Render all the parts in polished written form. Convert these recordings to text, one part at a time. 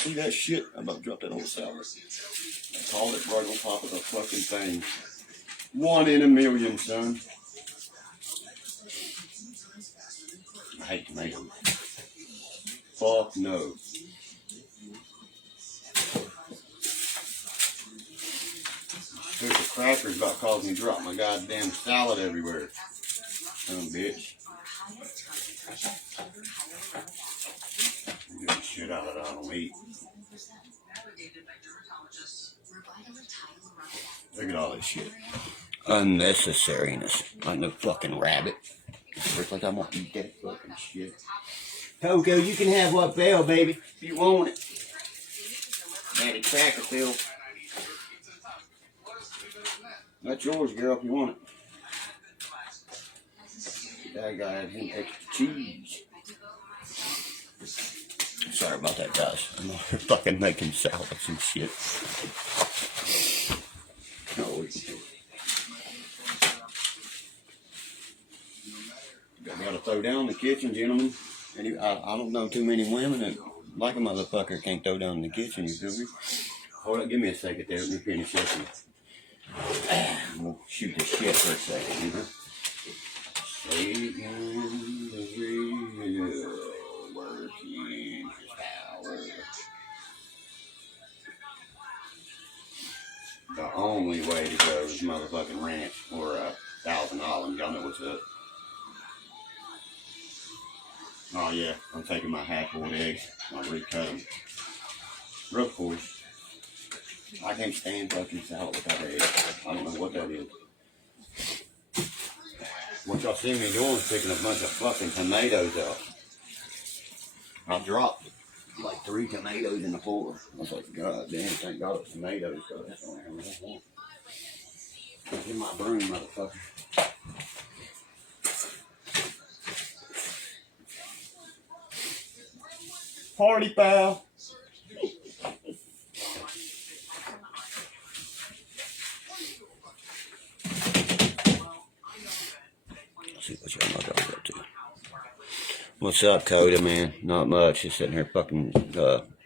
See that shit? I'm about to drop that whole salad. I called it right on top of the fucking thing. 1 in a million, son. I hate tomatoes. Fuck no. There's a crackers about causing me to drop my goddamn salad everywhere. Son of a bitch. Get the shit out of it, I don't eat. Look at all this shit. Unnecessariness. Like no fucking rabbit. It's like I want to eat that fucking shit. Coco, you can have what fell, baby, if you want it. Daddy cracker fell. That's yours, girl, if you want it. That guy had him extra cheese. Sorry about that, guys. I'm fucking making salads and shit. No, gotta throw down in the kitchen, gentlemen. And I don't know too many women that like a motherfucker can't throw down in the kitchen, you feel me? Hold up, give me a second there. Let me finish this one. We'll shoot this shit for a second, you know? Satan is real, working his power. The only way to go is motherfucking ranch or $1,000. Y'all know what's up. Oh yeah, I'm taking my half-boiled eggs. I'll recut them. Real course. I can't stand fucking salad without eggs. I don't know what that is. What y'all see me doing is picking a bunch of fucking tomatoes out. I dropped like 3 tomatoes in the floor. I was like, God damn, thank God it's tomatoes. So that's the only thing I want. Get my broom, motherfucker. Party pal. Let's see what y'all know up to. What's up, Coda, man? Not much. Just sitting here fucking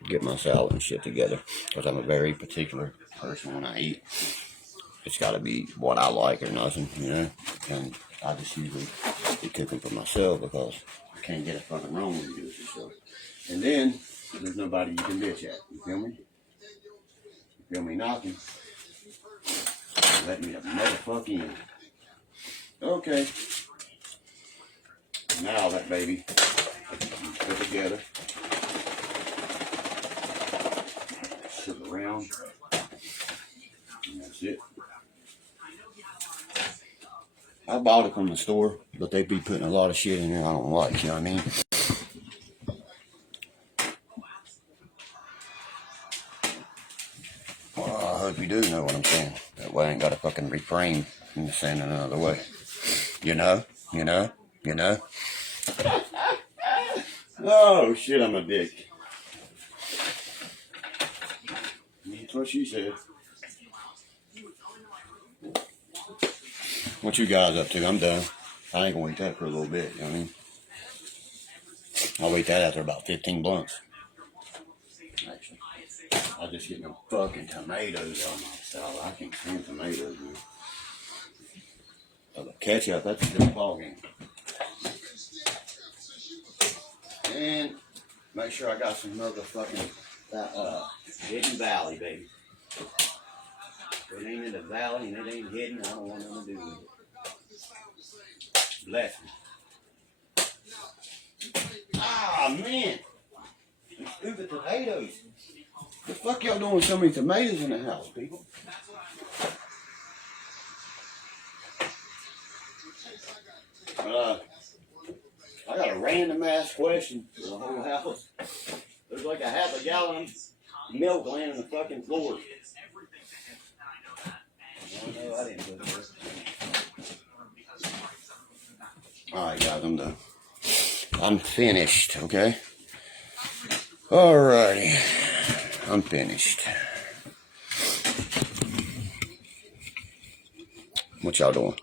get my salad and shit together. Because I'm a very particular person when I eat. It's got to be what I like or nothing, you know? And I just usually be cooking for myself because I can't get it fucking wrong when you do it yourself. And then, there's nobody you can bitch at. You feel me? You feel me knocking? Let me the motherfuck in. Okay. Now that baby, put together. Sit around. And that's it. I bought it from the store, but they be putting a lot of shit in there I don't like, you know what I mean? Well, I hope you do know what I'm saying. That way I ain't got to fucking refrain from saying it another way. You know? You know? You know? Oh, shit, I'm a dick. That's what she said. What you guys up to? I'm done. I ain't gonna eat that for a little bit, you know what I mean? I'll eat that after about 15 blunts. Actually, I'll just get no fucking tomatoes on my salad. I can't stand tomatoes, man. Oh, the ketchup, that's a different ballgame. And make sure I got some motherfucking Hidden Valley, baby. If it ain't in the valley and it ain't hidden, I don't want nothing to do with it. Bless me. Ah, man. These stupid tomatoes. The fuck y'all doing with so many tomatoes in the house, people? I got a random ass question for the whole house. There's like a half a gallon of milk laying on the fucking floor. No, I didn't do this. Alright guys, I'm done. I'm finished, okay? Alrighty. I'm finished. What y'all doing?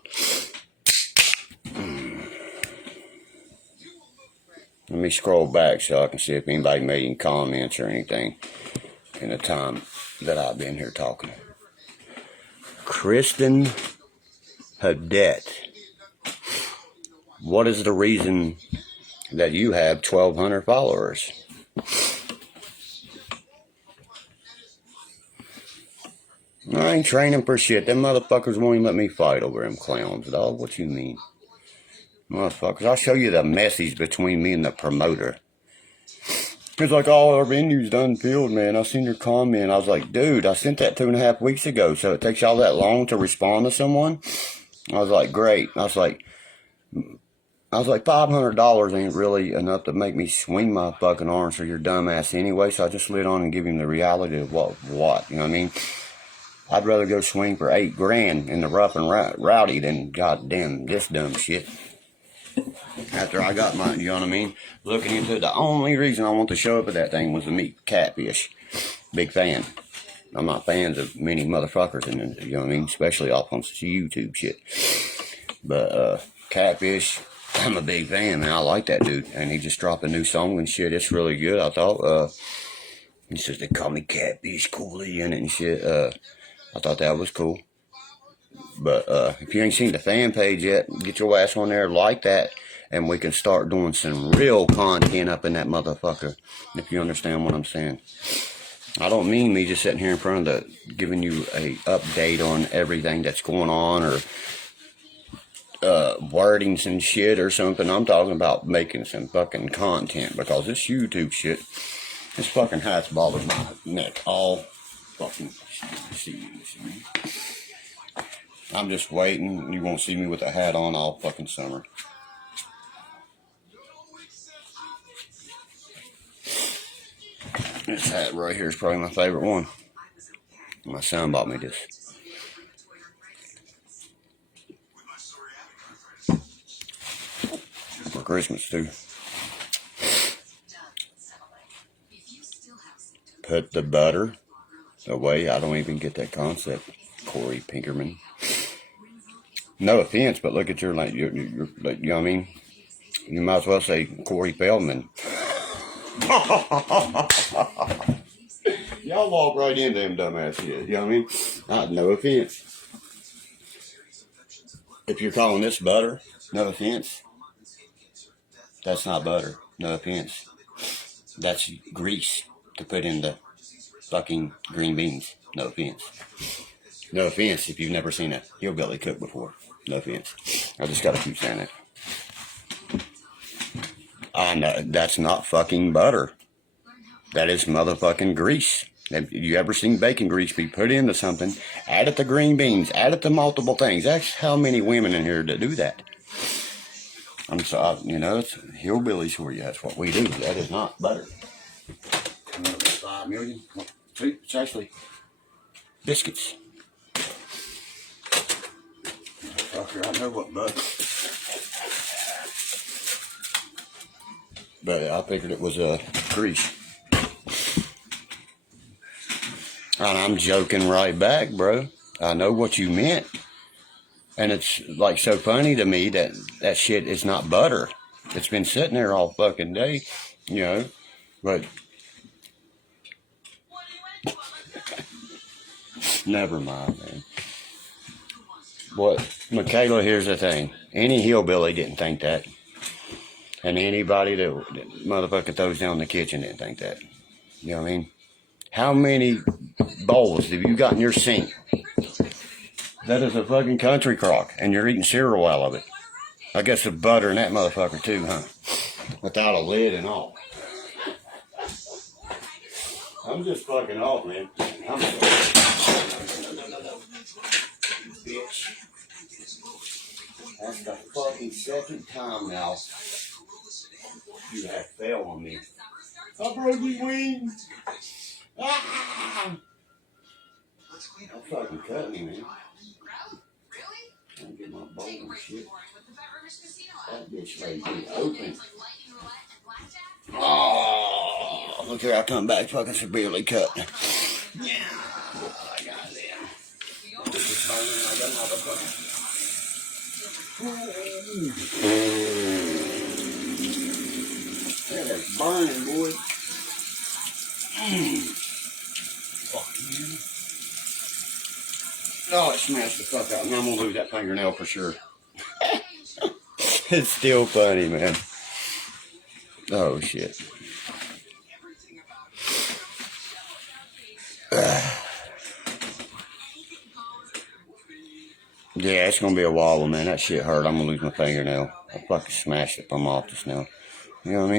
Let me scroll back so I can see if anybody made any comments or anything in the time that I've been here talking. Kristen Hadet. What is the reason that you have 1,200 followers? I ain't training for shit. Them motherfuckers won't even let me fight over them clowns, dog. What you mean? Motherfuckers, I'll show you the message between me and the promoter. It's like, all our venues done filled, man. I seen your comment. I was like, dude, I sent that 2.5 weeks ago, so it takes y'all that long to respond to someone? I was like, great. I was like, $500 ain't really enough to make me swing my fucking arms for your dumb ass anyway, so I just slid on and give him the reality of what, you know what I mean? I'd rather go swing for $8,000 in the rough and rowdy than goddamn this dumb shit. After I got mine, you know what I mean? Looking into it, the only reason I want to show up at that thing was to meet Catfish. Big fan. I'm not fans of many motherfuckers, and you know what I mean? Especially off on YouTube shit. But Catfish, I'm a big fan, man. I like that dude. And he just dropped a new song and shit. It's really good, I thought. He says they call me Catfish Cooley in it and shit. I thought that was cool. But if you ain't seen the fan page yet, get your ass on there, like that, and we can start doing some real content up in that motherfucker, if you understand what I'm saying. I don't mean me just sitting here in front of giving you a update on everything that's going on, or wordings and shit or something. I'm talking about making some fucking content, because this YouTube shit, this fucking hat's bothered my neck all fucking season. I'm just waiting. You won't see me with a hat on all fucking summer. This hat right here is probably my favorite one. My son bought me this. For Christmas too. Put the butter away. I don't even get that concept. Corey Pinkerman. No offense, but look at your, like, you're like, you know what I mean? You might as well say Corey Feldman. Y'all walk right into them dumbass shit, you know what I mean? No offense. If you're calling this butter, no offense. That's not butter, no offense. That's grease to put in the fucking green beans, no offense. No offense if you've never seen a hillbilly cook before. No offense. I just gotta keep saying it. I know, that's not fucking butter. That is motherfucking grease. Have you ever seen bacon grease be put into something, add it to green beans, add it to multiple things? That's how many women in here that do that. I'm sorry, you know, it's hillbillies for you. That's what we do. That is not butter. 5 million. It's actually biscuits. Fucker, I know what butter. But I figured it was grease. And I'm joking right back, bro. I know what you meant. And it's like so funny to me that that shit is not butter. It's been sitting there all fucking day, you know. But never mind, man. But Michaela, here's the thing. Any hillbilly didn't think that. And anybody that motherfucker throws down in the kitchen didn't think that. You know what I mean? How many bowls have you got in your sink? That is a fucking country crock, and you're eating cereal out of it. I guess there's butter in that motherfucker too, huh? Without a lid and all. I'm just fucking off, man. I'm bitch. That's the fucking second time now you have failed on me. I broke my wing. Ah! That fucking cut me, man. I get my bowl and shit. That bitch laid me open. Oh, look here, I come back fucking severely cut. Yeah, I got them. This is burning like a motherfucker. Yeah, that's burning, boy. Fuck, man. Oh, it smashed the fuck out. And I'm gonna lose that fingernail for sure. It's still funny, man. Oh, shit. Yeah, it's gonna be a wobble, man. That shit hurt. I'm gonna lose my fingernail. I fucking smashed it from off this now. You know what I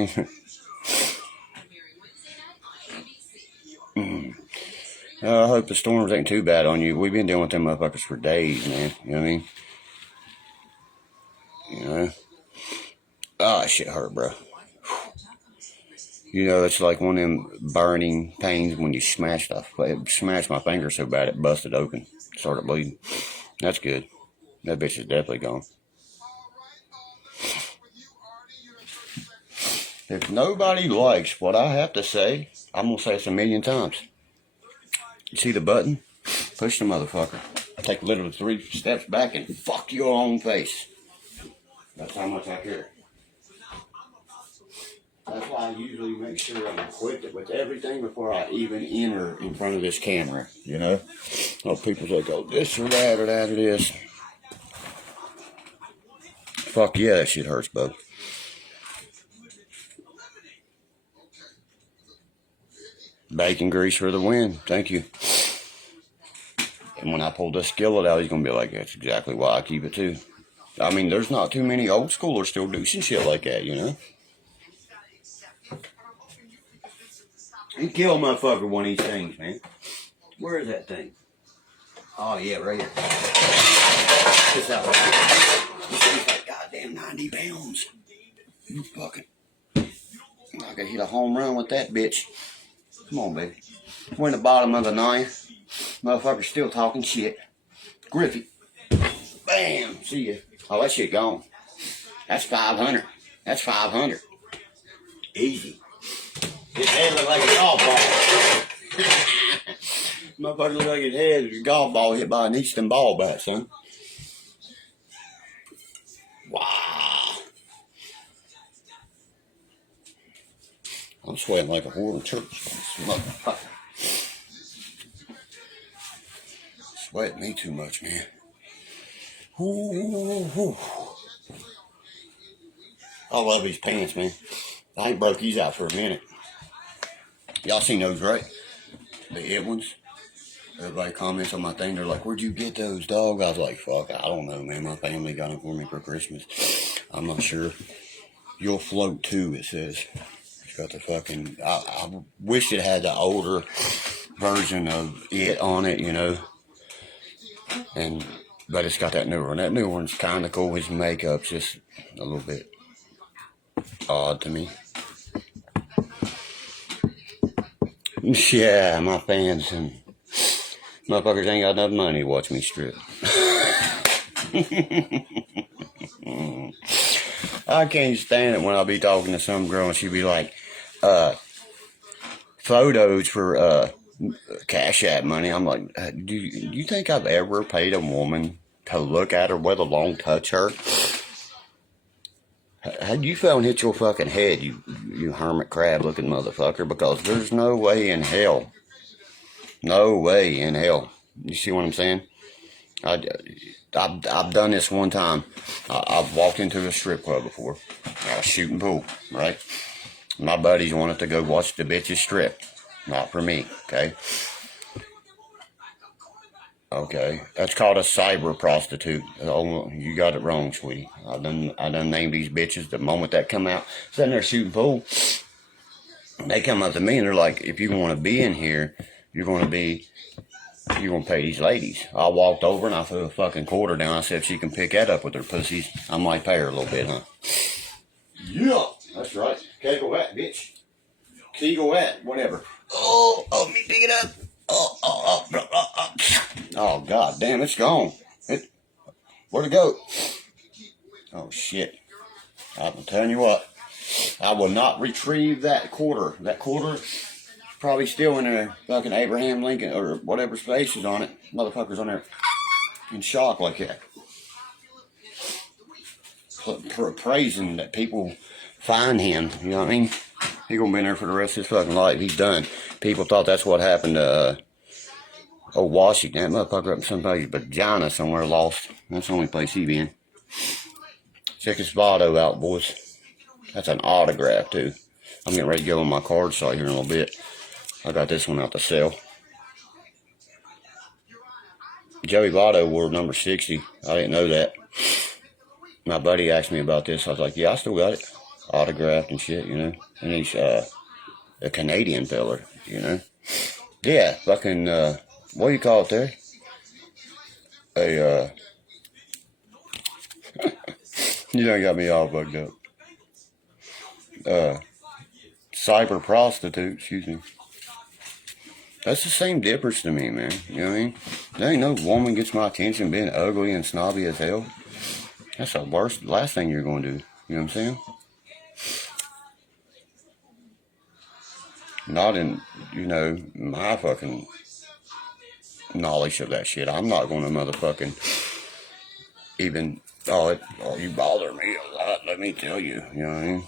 mean? I hope the storms ain't too bad on you. We've been dealing with them motherfuckers for days, man. You know what I mean? You know? Oh, shit hurt, bro. You know, it's like one of them burning pains when you smash stuff. It smashed my finger so bad it busted open. Started bleeding. That's good. That bitch is definitely gone. If nobody likes what I have to say, I'm going to say it a million times. You see the button? Push the motherfucker. Take literally 3 steps back and fuck your own face. That's how much I care. That's why I usually make sure I'm equipped with everything before I even enter in front of this camera, you know? Oh, people say, go this or that or that or this. Fuck yeah, that shit hurts, bub. Bacon grease for the win. Thank you. And when I pull this skillet out, he's going to be like, that's exactly why I keep it too. I mean, there's not too many old schoolers still do some shit like that, you know? You kill a motherfucker one of these things, man. Where is that thing? Oh, yeah, right here. This out right here. This thing's like goddamn 90 pounds. You fucking... I could hit a home run with that bitch. Come on, baby. We're in the bottom of the ninth. Motherfucker's still talking shit. Griffey. Bam. See ya. Oh, that shit gone. That's 500. That's 500. Easy. His head look like a golf ball. Motherfucker look like his head is a golf ball hit by an Easton ball bat, son. Wow. I'm sweating like a whore in church. Motherfucker. Sweating me too much, man. Ooh. I love these pants, man. I ain't broke these out for a minute. Y'all seen those, right? The it ones. Everybody comments on my thing. They're like, where'd you get those, dog? I was like, fuck, I don't know, man. My family got them for me for Christmas. I'm not sure. You'll float too, it says. It's got the fucking... I wish it had the older version of it on it, you know. But it's got that new one. That new one's kind of cool. His makeup's just a little bit odd to me. Yeah, my fans and motherfuckers ain't got enough money to watch me strip. I can't stand it when I be talking to some girl and she be like, photos for Cash App money. I'm like, do you think I've ever paid a woman to look at her, let alone touch her? Had you fell and hit your fucking head, you hermit crab looking motherfucker, because there's no way in hell. No way in hell. You see what I'm saying? I've done this one time. I've walked into a strip club before. I was shooting pool, right? My buddies wanted to go watch the bitches strip. Not for me, okay? Okay, that's called a cyber prostitute. Oh, you got it wrong, sweetie. I done named these bitches the moment that come out. Sitting there shooting pool. They come up to me and they're like, if you want to be in here, you're going to pay these ladies. I walked over and I threw a fucking quarter down. I said, if she can pick that up with her pussies, I might pay her a little bit, huh? Yeah, that's right. Kegel at, bitch. Kegel at, whatever. Oh, let me pick it up. Oh, god damn, it's gone. Where'd it go? Oh, shit. I'm telling you what. I will not retrieve that quarter. That quarter is probably still in there. Fucking Abraham Lincoln or whatever space is on it. Motherfucker's on there in shock like that. Praising that people find him. You know what I mean? He gonna be in there for the rest of his fucking life. He's done. People thought that's what happened to Washington. That motherfucker up in somebody's vagina somewhere lost. That's the only place he been. Check his Votto out, boys. That's an autograph, too. I'm getting ready to go on my card site here in a little bit. I got this one out to sell. Joey Votto wore number 60. I didn't know that. My buddy asked me about this. I was like, yeah, I still got it. Autographed and shit, you know. And he's a Canadian feller, you know. Yeah, fucking, what do you call it there? You done got me all bugged up. Cyber prostitute, excuse me. That's the same difference to me, man. You know what I mean? There ain't no woman gets my attention being ugly and snobby as hell. That's the worst, last thing you're going to do. You know what I'm saying? Not in, you know, my fucking knowledge of that shit. I'm not going to motherfucking even, you bother me a lot, let me tell you. You know what I mean?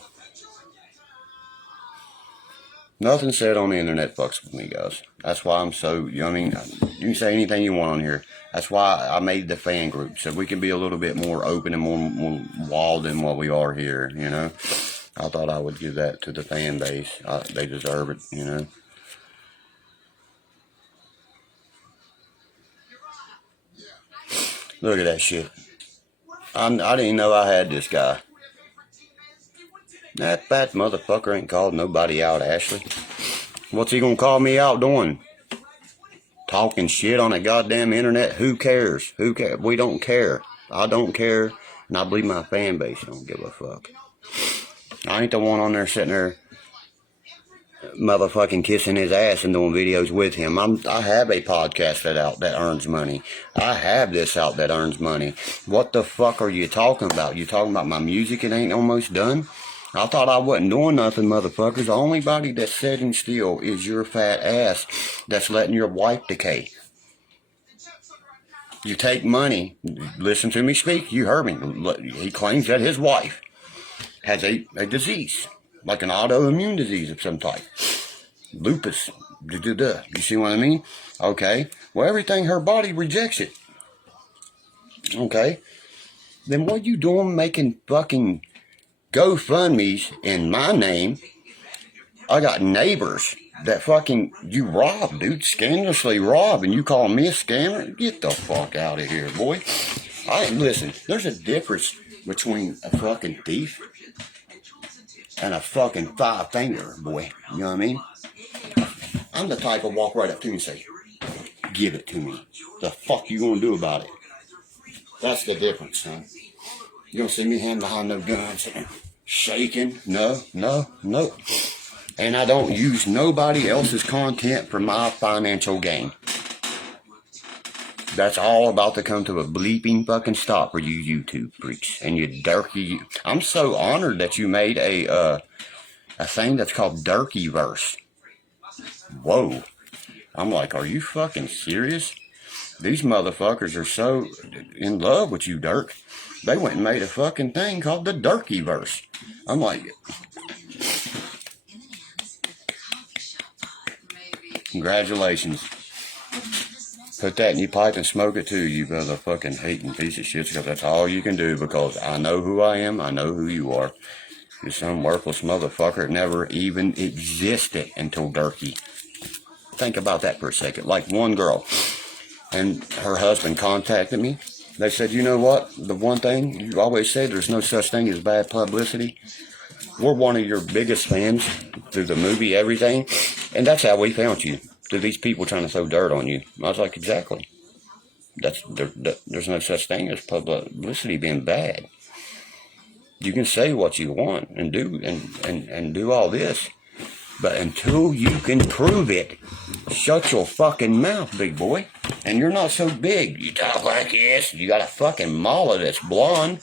Nothing said on the internet fucks with me, guys. That's why I'm so, you know what I mean? You can say anything you want on here. That's why I made the fan group, so we can be a little bit more open and more wild than what we are here, you know? I thought I would give that to the fan base. They deserve it, you know? Look at that shit. I didn't even know I had this guy. That fat motherfucker ain't called nobody out, Ashley. What's he gonna call me out doing? Talking shit on the goddamn internet? Who cares? Who cares? We don't care. I don't care, and I believe my fan base don't give a fuck. I ain't the one on there sitting there motherfucking kissing his ass and doing videos with him. I have a podcast that earns money. I have this out that earns money. What the fuck are you talking about? You talking about my music? It ain't almost done? I thought I wasn't doing nothing, motherfuckers. The only body that's sitting still is your fat ass that's letting your wife decay. You take money. Listen to me speak. You heard me. He claims that his wife has a disease, like an autoimmune disease of some type. Lupus. You see what I mean? Okay. Well, everything, her body rejects it. Okay. Then what you doing making fucking GoFundMe's in my name? I got neighbors that fucking you rob, dude. Scandalously rob, and you call me a scammer? Get the fuck out of here, boy. Listen, there's a difference between a fucking thief and a fucking five finger, boy. You know what I mean? I'm the type of walk right up to you and say, give it to me. The fuck you gonna do about it? That's the difference, son. You don't see me hand behind no guns shaking. No. And I don't use nobody else's content for my financial gain. That's all about to come to a bleeping fucking stop for you YouTube freaks. And you Derkie. I'm so honored that you made a thing that's called Derkie verse. Whoa. I'm like, are you fucking serious? These motherfuckers are so in love with you, Dirk. They went and made a fucking thing called the Derkie verse. I'm like, congratulations. Put that in your pipe and smoke it too, you motherfucking hating piece of shit, because that's all you can do, because I know who I am, I know who you are. You're some worthless motherfucker that never even existed until Derkie. Think about that for a second. Like one girl, and her husband contacted me. They said, you know what? The one thing you always said, there's no such thing as bad publicity. We're one of your biggest fans through the movie, everything. And that's how we found you. Through these people trying to throw dirt on you. I was like, exactly. There's no such thing as publicity being bad. You can say what you want and do and do all this. But until you can prove it, shut your fucking mouth, big boy. And you're not so big. You talk like this. You got a fucking mullet that's blonde.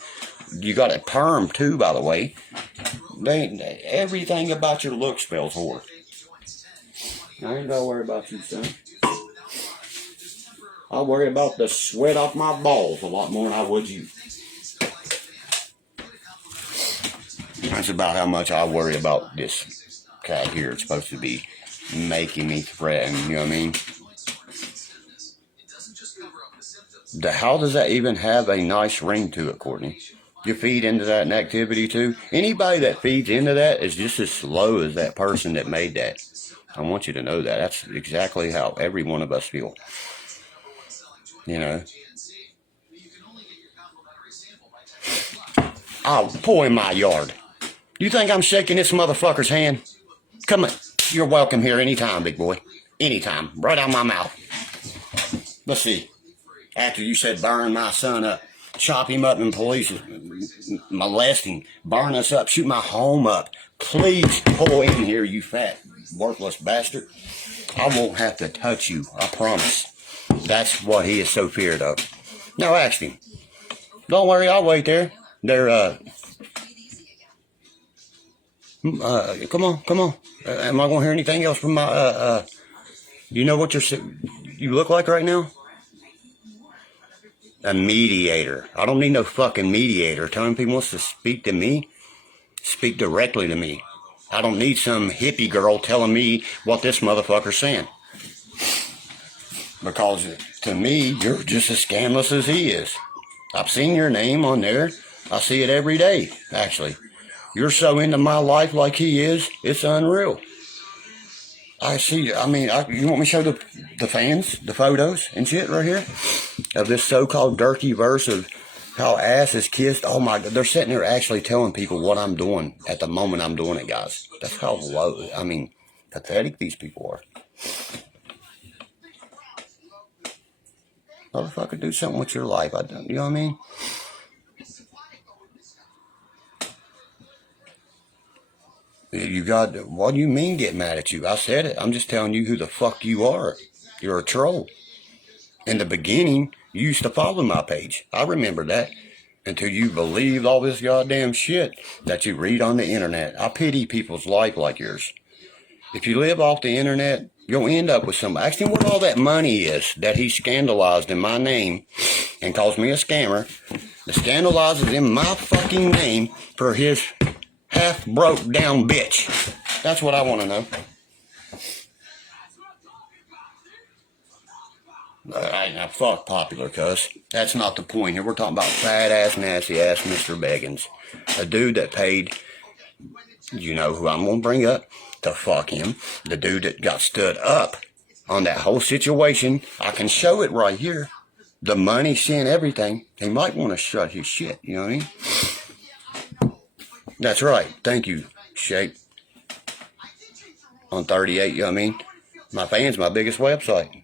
You got a perm too, by the way. Everything about your look spells whore. I ain't gotta worry about you, son. I worry about the sweat off my balls a lot more than I would you. That's about how much I worry about this cat here. It's supposed to be making me threaten, you know what I mean? How does that even have a nice ring to it, Courtney? You feed into that in activity too? Anybody that feeds into that is just as slow as that person that made that. I want you to know that. That's exactly how every one of us feel. You know? I'll pull in my yard. You think I'm shaking this motherfucker's hand? Come on. You're welcome here anytime, big boy. Anytime. Right out my mouth. Let's see. After you said burn my son up, chop him up in police, molest him, burn us up, shoot my home up. Please pull in here, you fat, worthless bastard. I won't have to touch you, I promise. That's what he is so feared of. Now ask him. Don't worry, I'll wait there. Come on. Am I going to hear anything else from my, you know what you look like right now? A mediator. I don't need no fucking mediator. Telling people wants to speak to me, speak directly to me. I don't need some hippie girl telling me what this motherfucker's saying. Because to me, you're just as scandalous as he is. I've seen your name on there. I see it every day, actually. You're so into my life like he is, it's unreal. I see, I mean, you want me to show the fans, the photos and shit right here of this so-called Derkie verse of how ass is kissed? Oh my God, they're sitting there actually telling people what I'm doing at the moment I'm doing it, guys. That's how low, I mean, pathetic these people are. Motherfucker, do something with your life. You know what I mean? You got, what do you mean get mad at you? I said it. I'm just telling you who the fuck you are. You're a troll. In the beginning, you used to follow my page. I remember that. Until you believed all this goddamn shit that you read on the internet. I pity people's life like yours. If you live off the internet, you'll end up with some. Ask him what all that money is that he scandalized in my name and calls me a scammer. The scandalizes in my fucking name for his half broke down bitch. That's what I want to know. Now fuck popular, cuz. That's not the point here. We're talking about fat ass, nasty ass Mr. Beggins. A dude that paid, you know who I'm going to bring up, to fuck him. The dude that got stood up on that whole situation. I can show it right here. The money, sin, everything. He might want to shut his shit, you know what I mean? That's right. Thank you, Shake. On 38, you know what I mean? My fans, my biggest website.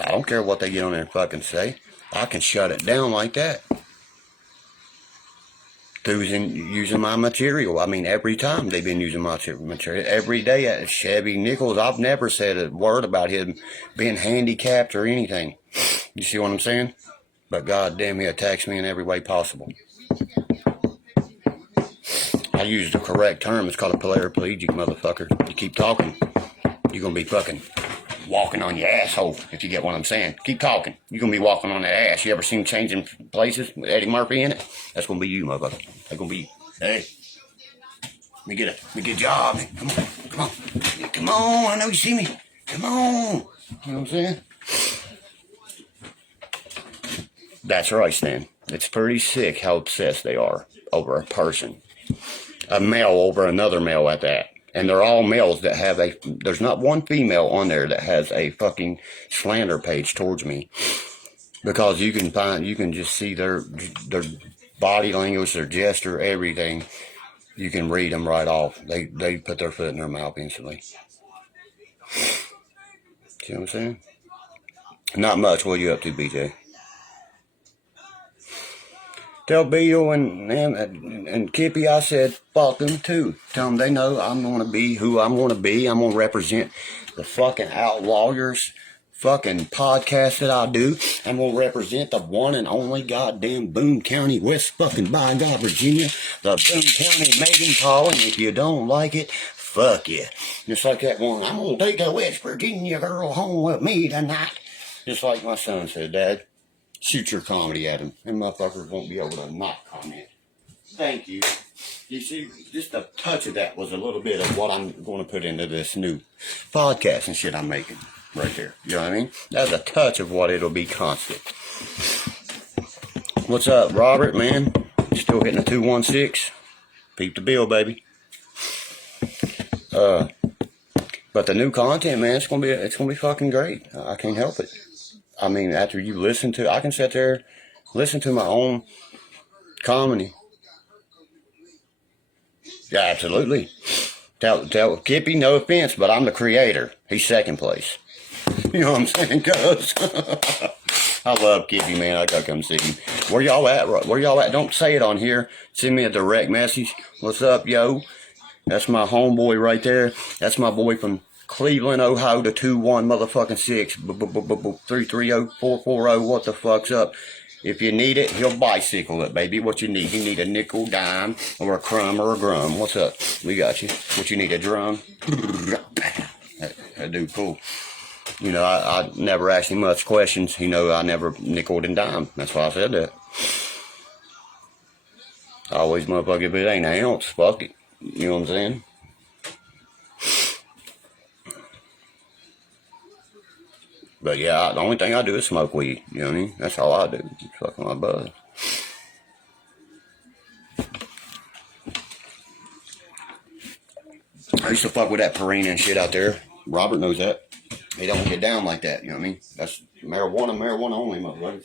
I don't care what they get on there and fucking say. I can shut it down like that. Using my material. I mean, every time they've been using my material. Every day at Chevy Nichols, I've never said a word about him being handicapped or anything. You see what I'm saying? But goddamn, he attacks me in every way possible. I use the correct term. It's called a paraplegic, motherfucker. You keep talking, you're going to be fucking walking on your asshole, if you get what I'm saying. Keep talking. You're going to be walking on that ass. You ever seen Changing Places with Eddie Murphy in it? That's going to be you, motherfucker. That's going to be you. Hey, let me get a job. Come on. I know you see me. Come on. You know what I'm saying? That's right, Stan. It's pretty sick how obsessed they are over a person. A male over another male at that. And they're all males that have there's not one female on there that has a fucking slander page towards me. Because you can just see their body language, their gesture, everything. You can read them right off. They put their foot in their mouth instantly. See what I'm saying? Not much. What are you up to, BJ? Tell Bill and Kippy I said fuck them too. Tell them they know I'm going to be who I'm going to be. I'm going to represent the fucking Outlawyers fucking podcast that I do. I'm going to represent the one and only goddamn Boone County, West fucking by God, Virginia. The Boone County mating call. And if you don't like it, fuck you. Just like that one, I'm going to take a West Virginia girl home with me tonight. Just like my son said, Dad. Shoot your comedy at him. And motherfuckers won't be able to not comment. Thank you. You see, just a touch of that was a little bit of what I'm going to put into this new podcast and shit I'm making right there. You know what I mean? That's a touch of what it'll be constant. What's up, Robert, man? Still hitting a 216? Peep the bill, baby. But the new content, man, it's gonna be fucking great. I can't help it. I mean, after you listen to, I can sit there, listen to my own comedy. Yeah, absolutely. Tell Kippy, no offense, but I'm the creator. He's second place. You know what I'm saying, cuz? I love Kippy, man. I gotta come see him. Where y'all at? Where y'all at? Don't say it on here. Send me a direct message. What's up, yo? That's my homeboy right there. That's my boy from Cleveland, Ohio, to 21 motherfucking 6. 330-440. What the fuck's up? If you need it, he'll bicycle it, baby. What you need? You need a nickel, dime, or a crumb, or a grum. What's up? We got you. What you need? A drum? That dude cool. You know, I never asked him much questions. You know, I never nickeled and dime. That's why I said that. I always, motherfucker, if it ain't an ounce, fuck it. You know what I'm saying? But yeah, the only thing I do is smoke weed. You know what I mean? That's all I do. Fucking my bud. I used to fuck with that Purina and shit out there. Robert knows that. They don't get down like that. You know what I mean? That's marijuana only, motherfuckers.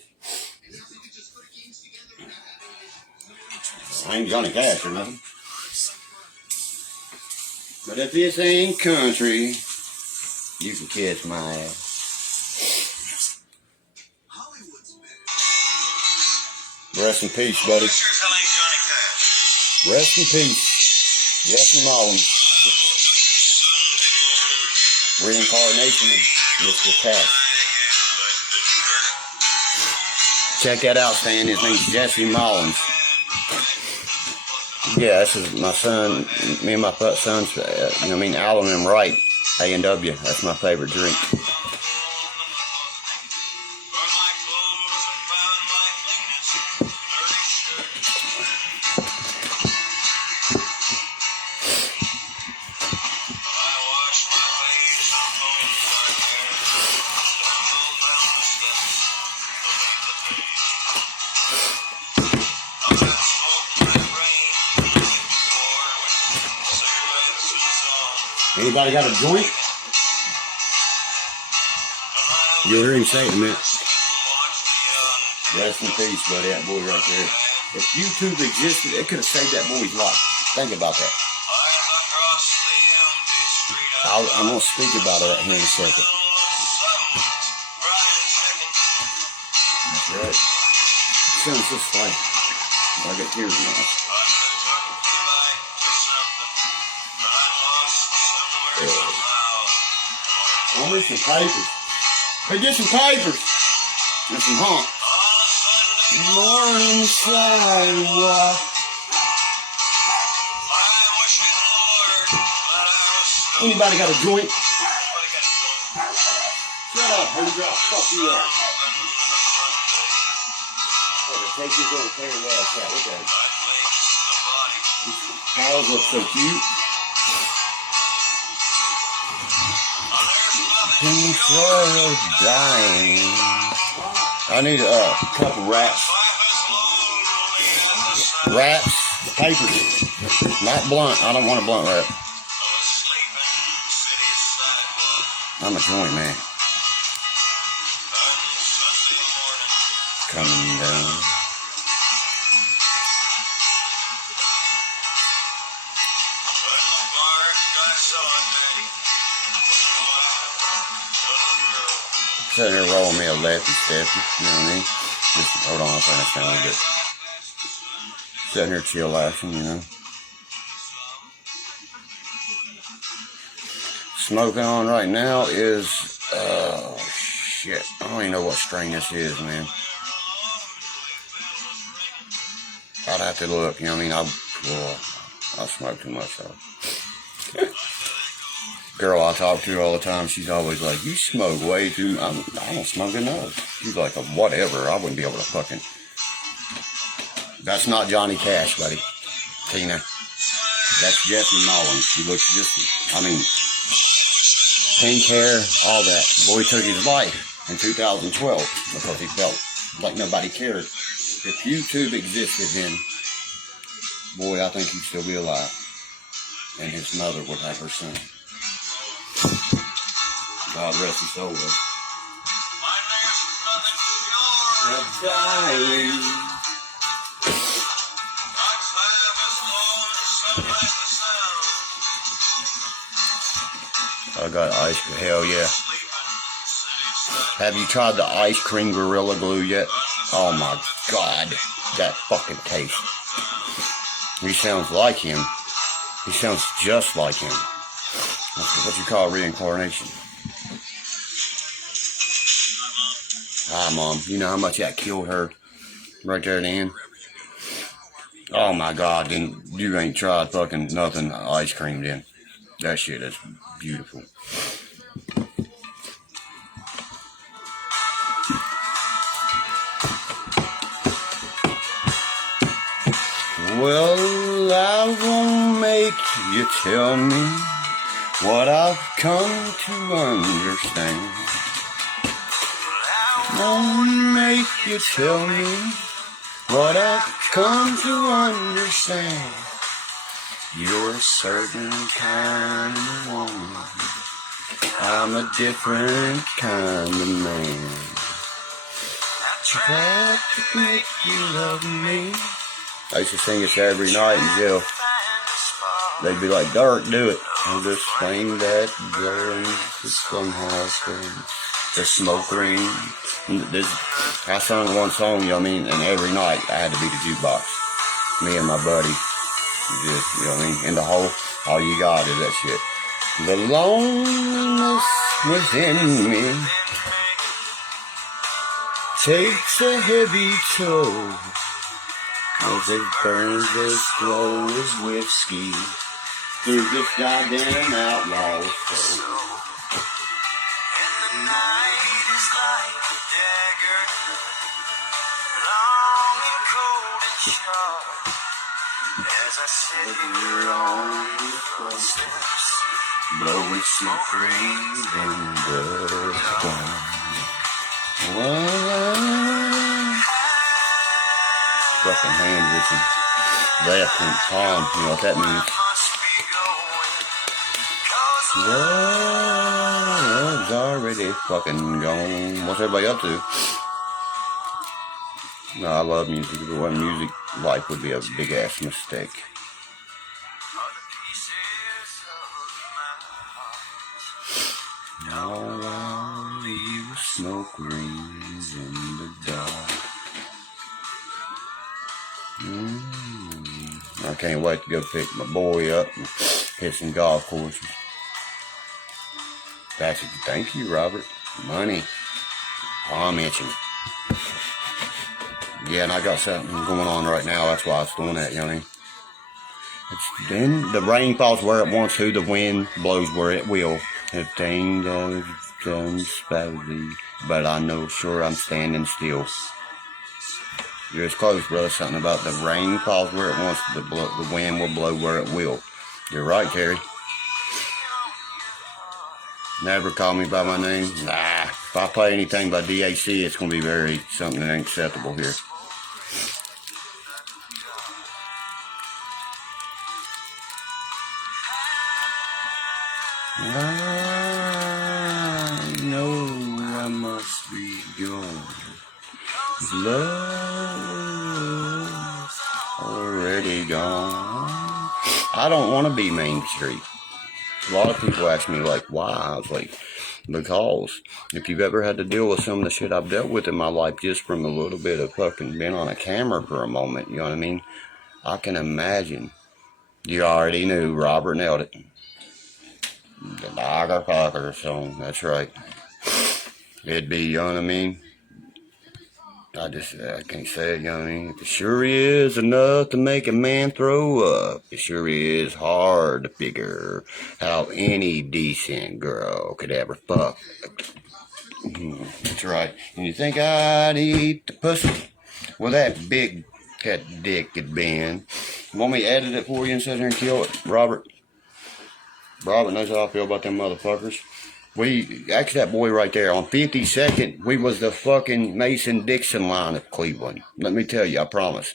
I ain't Johnny Cash or nothing. But if this ain't country, you can kiss my ass. Rest in peace, buddy. Rest in peace. Jesse Mullins. Reincarnation of Mr. Cash. Check that out, Stan. His name's Jesse Mullins. Yeah, this is my son, me and my son's, you know what I mean, Alan and Wright, A&W. That's my favorite drink. Anybody got a joint? You'll hear him say it in a minute. Rest in peace, buddy. That boy right there. If YouTube existed, it could have saved that boy's life. Think about that. I'm going to speak about it here in a second. That's right. Sounds just like I got tears in my eyes. I need some papers. Hey, get some papers. And some honk. Morning sidewalk. Anybody got a joint? Shut up, who's up? Fuck you up. Take this little pair of ass out. Look at it. Cows look so cute. Control dying. I need a couple wraps. Wraps, papers. Not blunt. I don't want a blunt wrap. I'm a joint man. Coming down. Sitting here rolling me a lefty steppy, you know what I mean? Just hold on, I'll turn this down a little bit. Sitting here chill laughing, you know. Smoking on right now is, shit, I don't even know what strain this is, man. I'd have to look, you know what I mean? I smoke too much, though. Girl I talk to all the time, she's always like, you smoke way too much. I don't smoke enough. She's like, whatever, I wouldn't be able to fucking... That's not Johnny Cash, buddy. Tina. That's Jesse Mullins. He looks just, I mean, pink hair, all that. Boy took his life in 2012 because he felt like nobody cared. If YouTube existed then, boy, I think he'd still be alive. And his mother would have her son. God rest his soul, though. Dying. I got ice cream. Hell yeah. Have you tried the ice cream Gorilla Glue yet? Oh my God. That fucking taste. He sounds like him. He sounds just like him. That's what you call reincarnation. Hi, Mom. You know how much that killed her right there at the end? Oh my God, then you ain't tried fucking nothing ice cream then. That shit is beautiful. Well, I won't make you tell me what I've come to understand. Won't make you tell me what I've come to understand. You're a certain kind of woman. I'm a different kind of man. Try to make you love me. I used to sing this every night in jail. They'd be like, Dark, do it. I'll just sing that blowing the sunhouse and the smoke ring. I sung one song, you know what I mean, and every night I had to be the jukebox. Me and my buddy. Just, you know what I mean? In the hole, all you got is that shit. The loneliness within me takes a heavy toll, as it burns as slow as whiskey through this goddamn outlaw soul. And the night is like a dagger, long and cold and sharp. As I sit here on the front steps, blowing smoke rings in the storm. Fucking hand reaching left and palm, you know what that means. Love's already fucking gone. What's everybody up to? No, I love music, but one music life would be a big ass mistake. All I leave is smoke rings in the dark. I can't wait to go pick my boy up and hit some golf courses. That's it. Thank you, Robert. Money. I'll mention it. Yeah, and I got something going on right now. That's why I was doing that, you know what I mean? Then the rain falls where it wants to, the wind blows where it will. The thing goes slowly, but I know sure I'm standing still. You're as close, brother. Something about the rain falls where it wants, the wind will blow where it will. You're right, Terry. Never call me by my name. Nah. If I play anything by DAC, it's going to be very something that ain't acceptable here. I know I must be gone. Love's already gone. I don't want to be Main Street. A lot of people ask me, like, why? I was like, because if you've ever had to deal with some of the shit I've dealt with in my life just from a little bit of fucking being on a camera for a moment, you know what I mean? I can imagine. You already knew, Robert nailed it. The Dogger Fucker song, that's right. It'd be, you know what I mean? I can't say it, you know what I mean? If it sure is enough to make a man throw up, it sure is hard to figure how any decent girl could ever fuck. That's right. And you think I'd eat the pussy? Well, that big cat dick had been Want me to edit it for you and sit here and kill it, Robert? Robert knows how I feel about them motherfuckers. We, actually that boy right there, on 52nd, we was the fucking Mason-Dixon line of Cleveland. Let me tell you, I promise.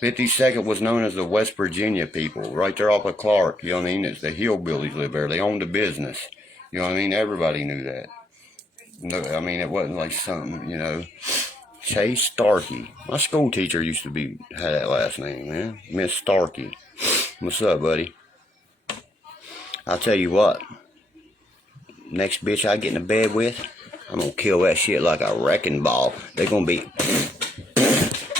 52nd was known as the West Virginia people, right there off of Clark, you know what I mean? It's the hillbillies live there. They owned the business. You know what I mean? Everybody knew that. No, I mean, it wasn't like something, you know. Chase Starkey. My school teacher used to had that last name, man. Miss Starkey. What's up, buddy? I'll tell you what. Next bitch I get in the bed with, I'm gonna kill that shit like a wrecking ball. They're gonna be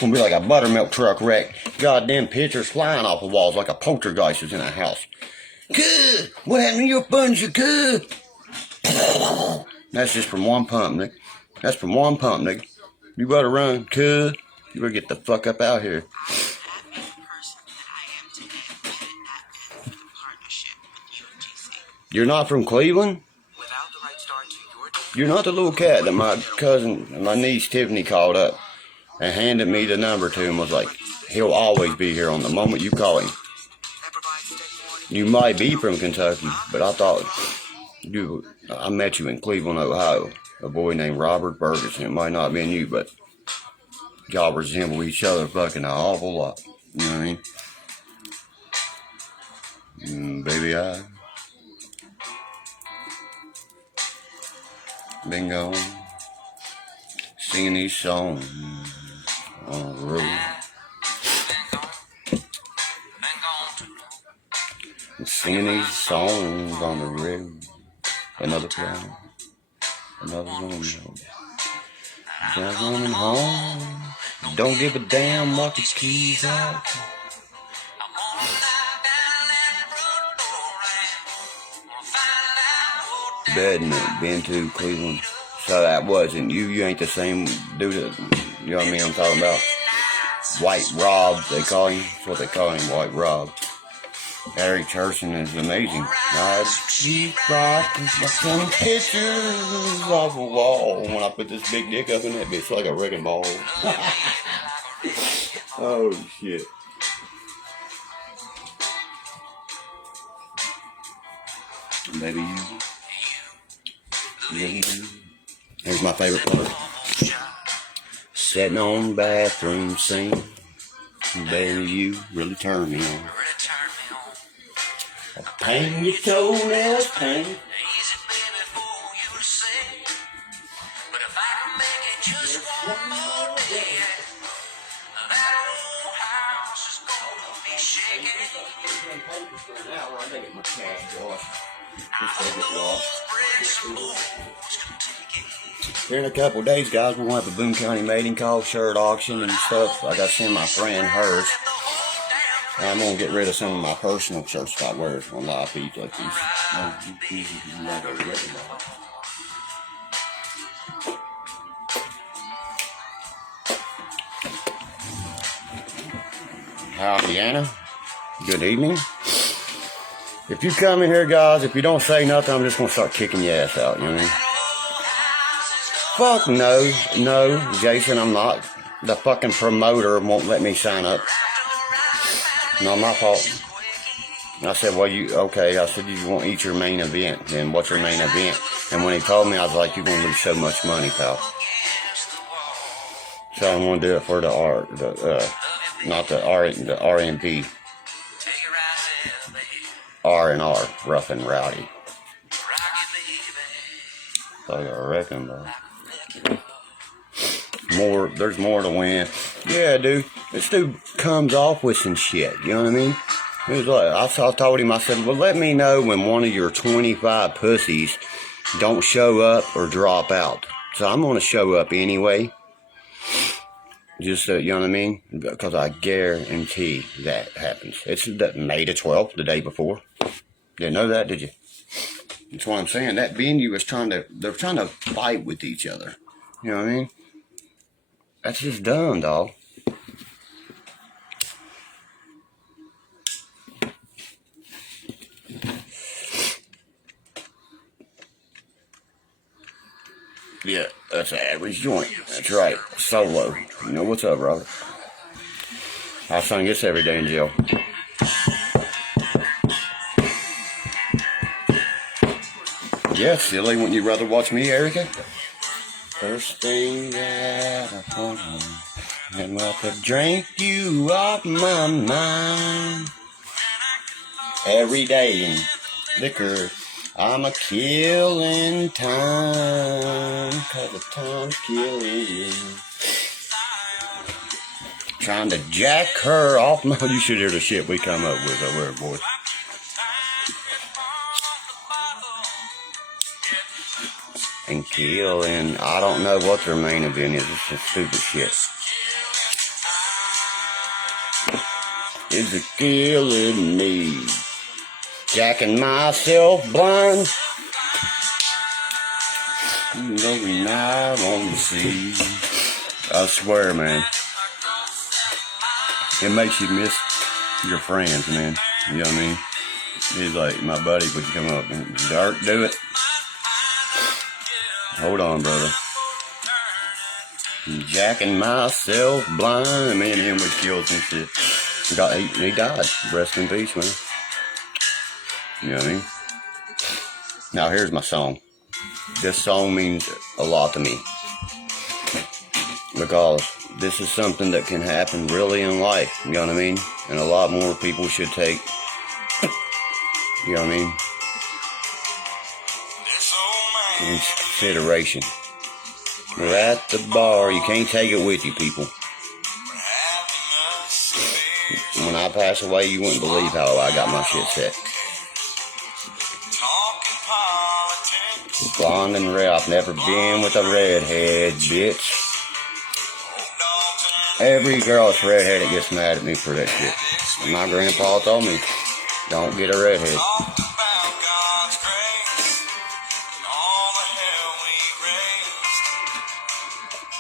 like a buttermilk truck wreck. Goddamn pictures flying off the walls like a poltergeist is in a house. Good. What happened to your buns, you good? That's just from one pump, nigga. That's from one pump, nigga. You better run, cuz. You better get the fuck up out here. You're not from Cleveland? You're not the little cat that my cousin, my niece Tiffany called up and handed me the number to and was like, he'll always be here on the moment you call him. You might be from Kentucky, but I thought I met you in Cleveland, Ohio. A boy named Robert Ferguson. It might not have been you, but y'all resemble each other fucking an awful lot. You know what I mean? Baby, I been gone singing these songs on the road. Singing these songs on the road. Another time. Another woman. Just running home. Don't give a damn what the keys are. Been to Cleveland. So that wasn't you. You ain't the same dude that, you know what I mean? I'm talking about White Rob, they call him. That's what they call him, White Rob. Eric Churchman is amazing. I keep rocking some pictures off a wall when I put this big dick up in that bitch like a wrecking ball. Oh shit. Maybe you. Here's my favorite part. Sitting on the bathroom sink. Baby, you really turn me on. Paint your toenails, paint. Here in a couple of days, guys, we're going to have a Boone County mating call, shirt auction and stuff. I got to send my friend hers. And I'm going to get rid of some of my personal shirts I wear on live feeds like these. Howdy, Anna. Good evening. If you come in here, guys, if you don't say nothing, I'm just going to start kicking your ass out, you know what I mean? Fuck no, Jason, I'm not. The fucking promoter won't let me sign up. Not my fault. I said, well, okay. I said, you won't eat your main event. Then what's your main event? And when he told me, I was like, you're going to lose so much money, pal. So I'm going to do it for the not the RNP. R&R, rough and rowdy. So I reckon, bro. There's more to win. Yeah, dude. This dude comes off with some shit. You know what I mean? It was like, I told him, I said, well, let me know when one of your 25 pussies don't show up or drop out. So I'm going to show up anyway. Just, you know what I mean? Because I guarantee that happens. It's May the 12th, the day before. Didn't know that, did you? That's what I'm saying. That venue is they're trying to fight with each other. You know what I mean? That's just dumb, dog. Yeah, that's an average joint. That's right. Solo. You know what's up, Robert? I sing this every day in jail. Yeah, silly, wouldn't you rather watch me, Erica? First thing that I want, and I could drink you off my mind. Every day in liquor, I'm a killing time, 'cause the time's killing me. Trying to jack her off my... You should hear the shit we come up with over there, boys. And killing, I don't know what their main event is. It's just stupid shit. Is it killing me? Jacking myself blind. Every night on the sea. I swear, man. It makes you miss your friends, man. You know what I mean? He's like, my buddy would come up and Dark, do it. Hold on, brother. Jacking myself blind. Me and him would kill some shit. He died. Rest in peace, man. You know what I mean? Now here's my song. This song means a lot to me. Because this is something that can happen really in life. You know what I mean? And a lot more people should take. You know what I mean? In consideration. We're at the bar. You can't take it with you, people. When I pass away, you wouldn't believe how I got my shit set. Blonde and red. I've never been with a redhead, bitch. Every girl that's redheaded gets mad at me for that shit. And my grandpa told me, don't get a redhead.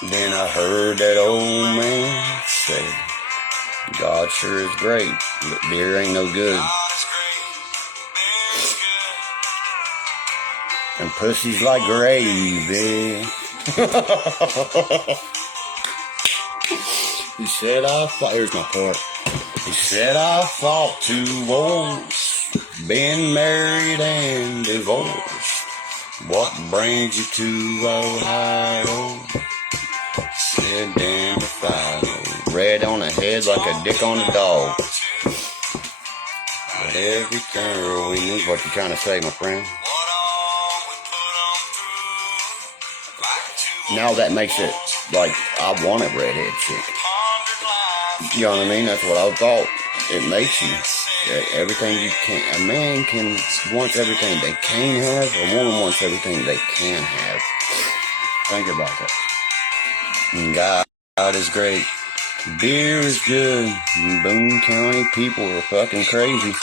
Then I heard that old man say, God sure is great, but beer ain't no good. And pussy's like gravy. He said I fought, here's my part. He said I fought 2 wars, been married and divorced. What brings you to Ohio? Said damn if I know. Red on the head like a dick on a dog. But every girl we knew what you're trying to say, my friend. Now that makes it like I want a redhead chick. You know what I mean? That's what I thought. It makes you everything you can. A man can wants everything they can have. A woman wants everything they can have. Think about that. And God is great. Beer is good. Boone County people are fucking crazy.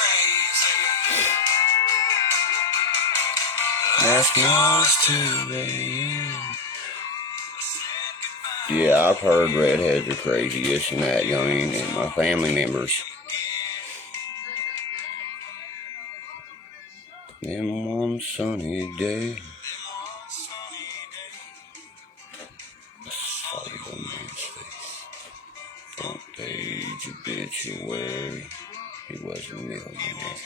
That's nice to be. Yeah, I've heard redheads are crazy, this and that, you know what I mean? And my family members. Then one sunny day, I saw the man's face. Front page obituary, he was a millionaire.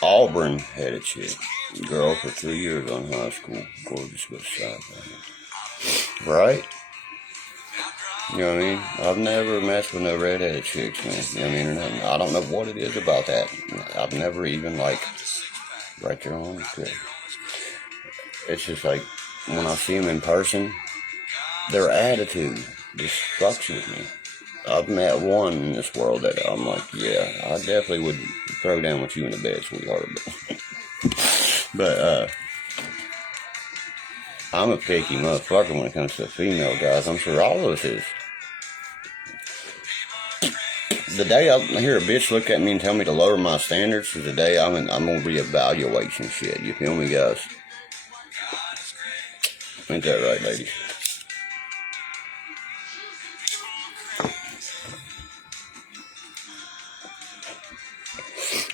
Auburn had a chick. Girl for 3 years on high school. Gorgeous but shy. Right? You know what I mean? I've never messed with no redheaded chicks, man. You know what I mean? Or nothing. I don't know what it is about that. I've never even, like, right there on the script. It's just like, when I see them in person, their attitude just fucks with me. I've met one in this world that I'm like, yeah, I definitely would throw down with you in the bed, sweetheart. But I'm a picky motherfucker when it comes to female guys. I'm sure all of us is. The day I hear a bitch look at me and tell me to lower my standards is the day I'm gonna reevaluate some shit. You feel me, guys? Ain't that right, ladies?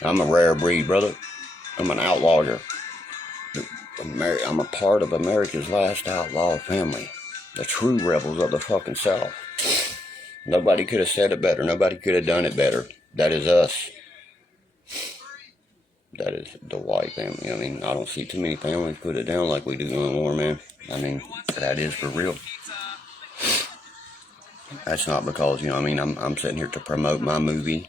I'm a rare breed, brother. I'm an outlawyer. I'm a part of America's last outlaw family. The true rebels of the fucking South. Nobody could have said it better. Nobody could have done it better. That is us. That is the white family. I mean, I don't see too many families put it down like we do no more, man. I mean, that is for real. That's not because, you know, I mean, I'm sitting here to promote my movie,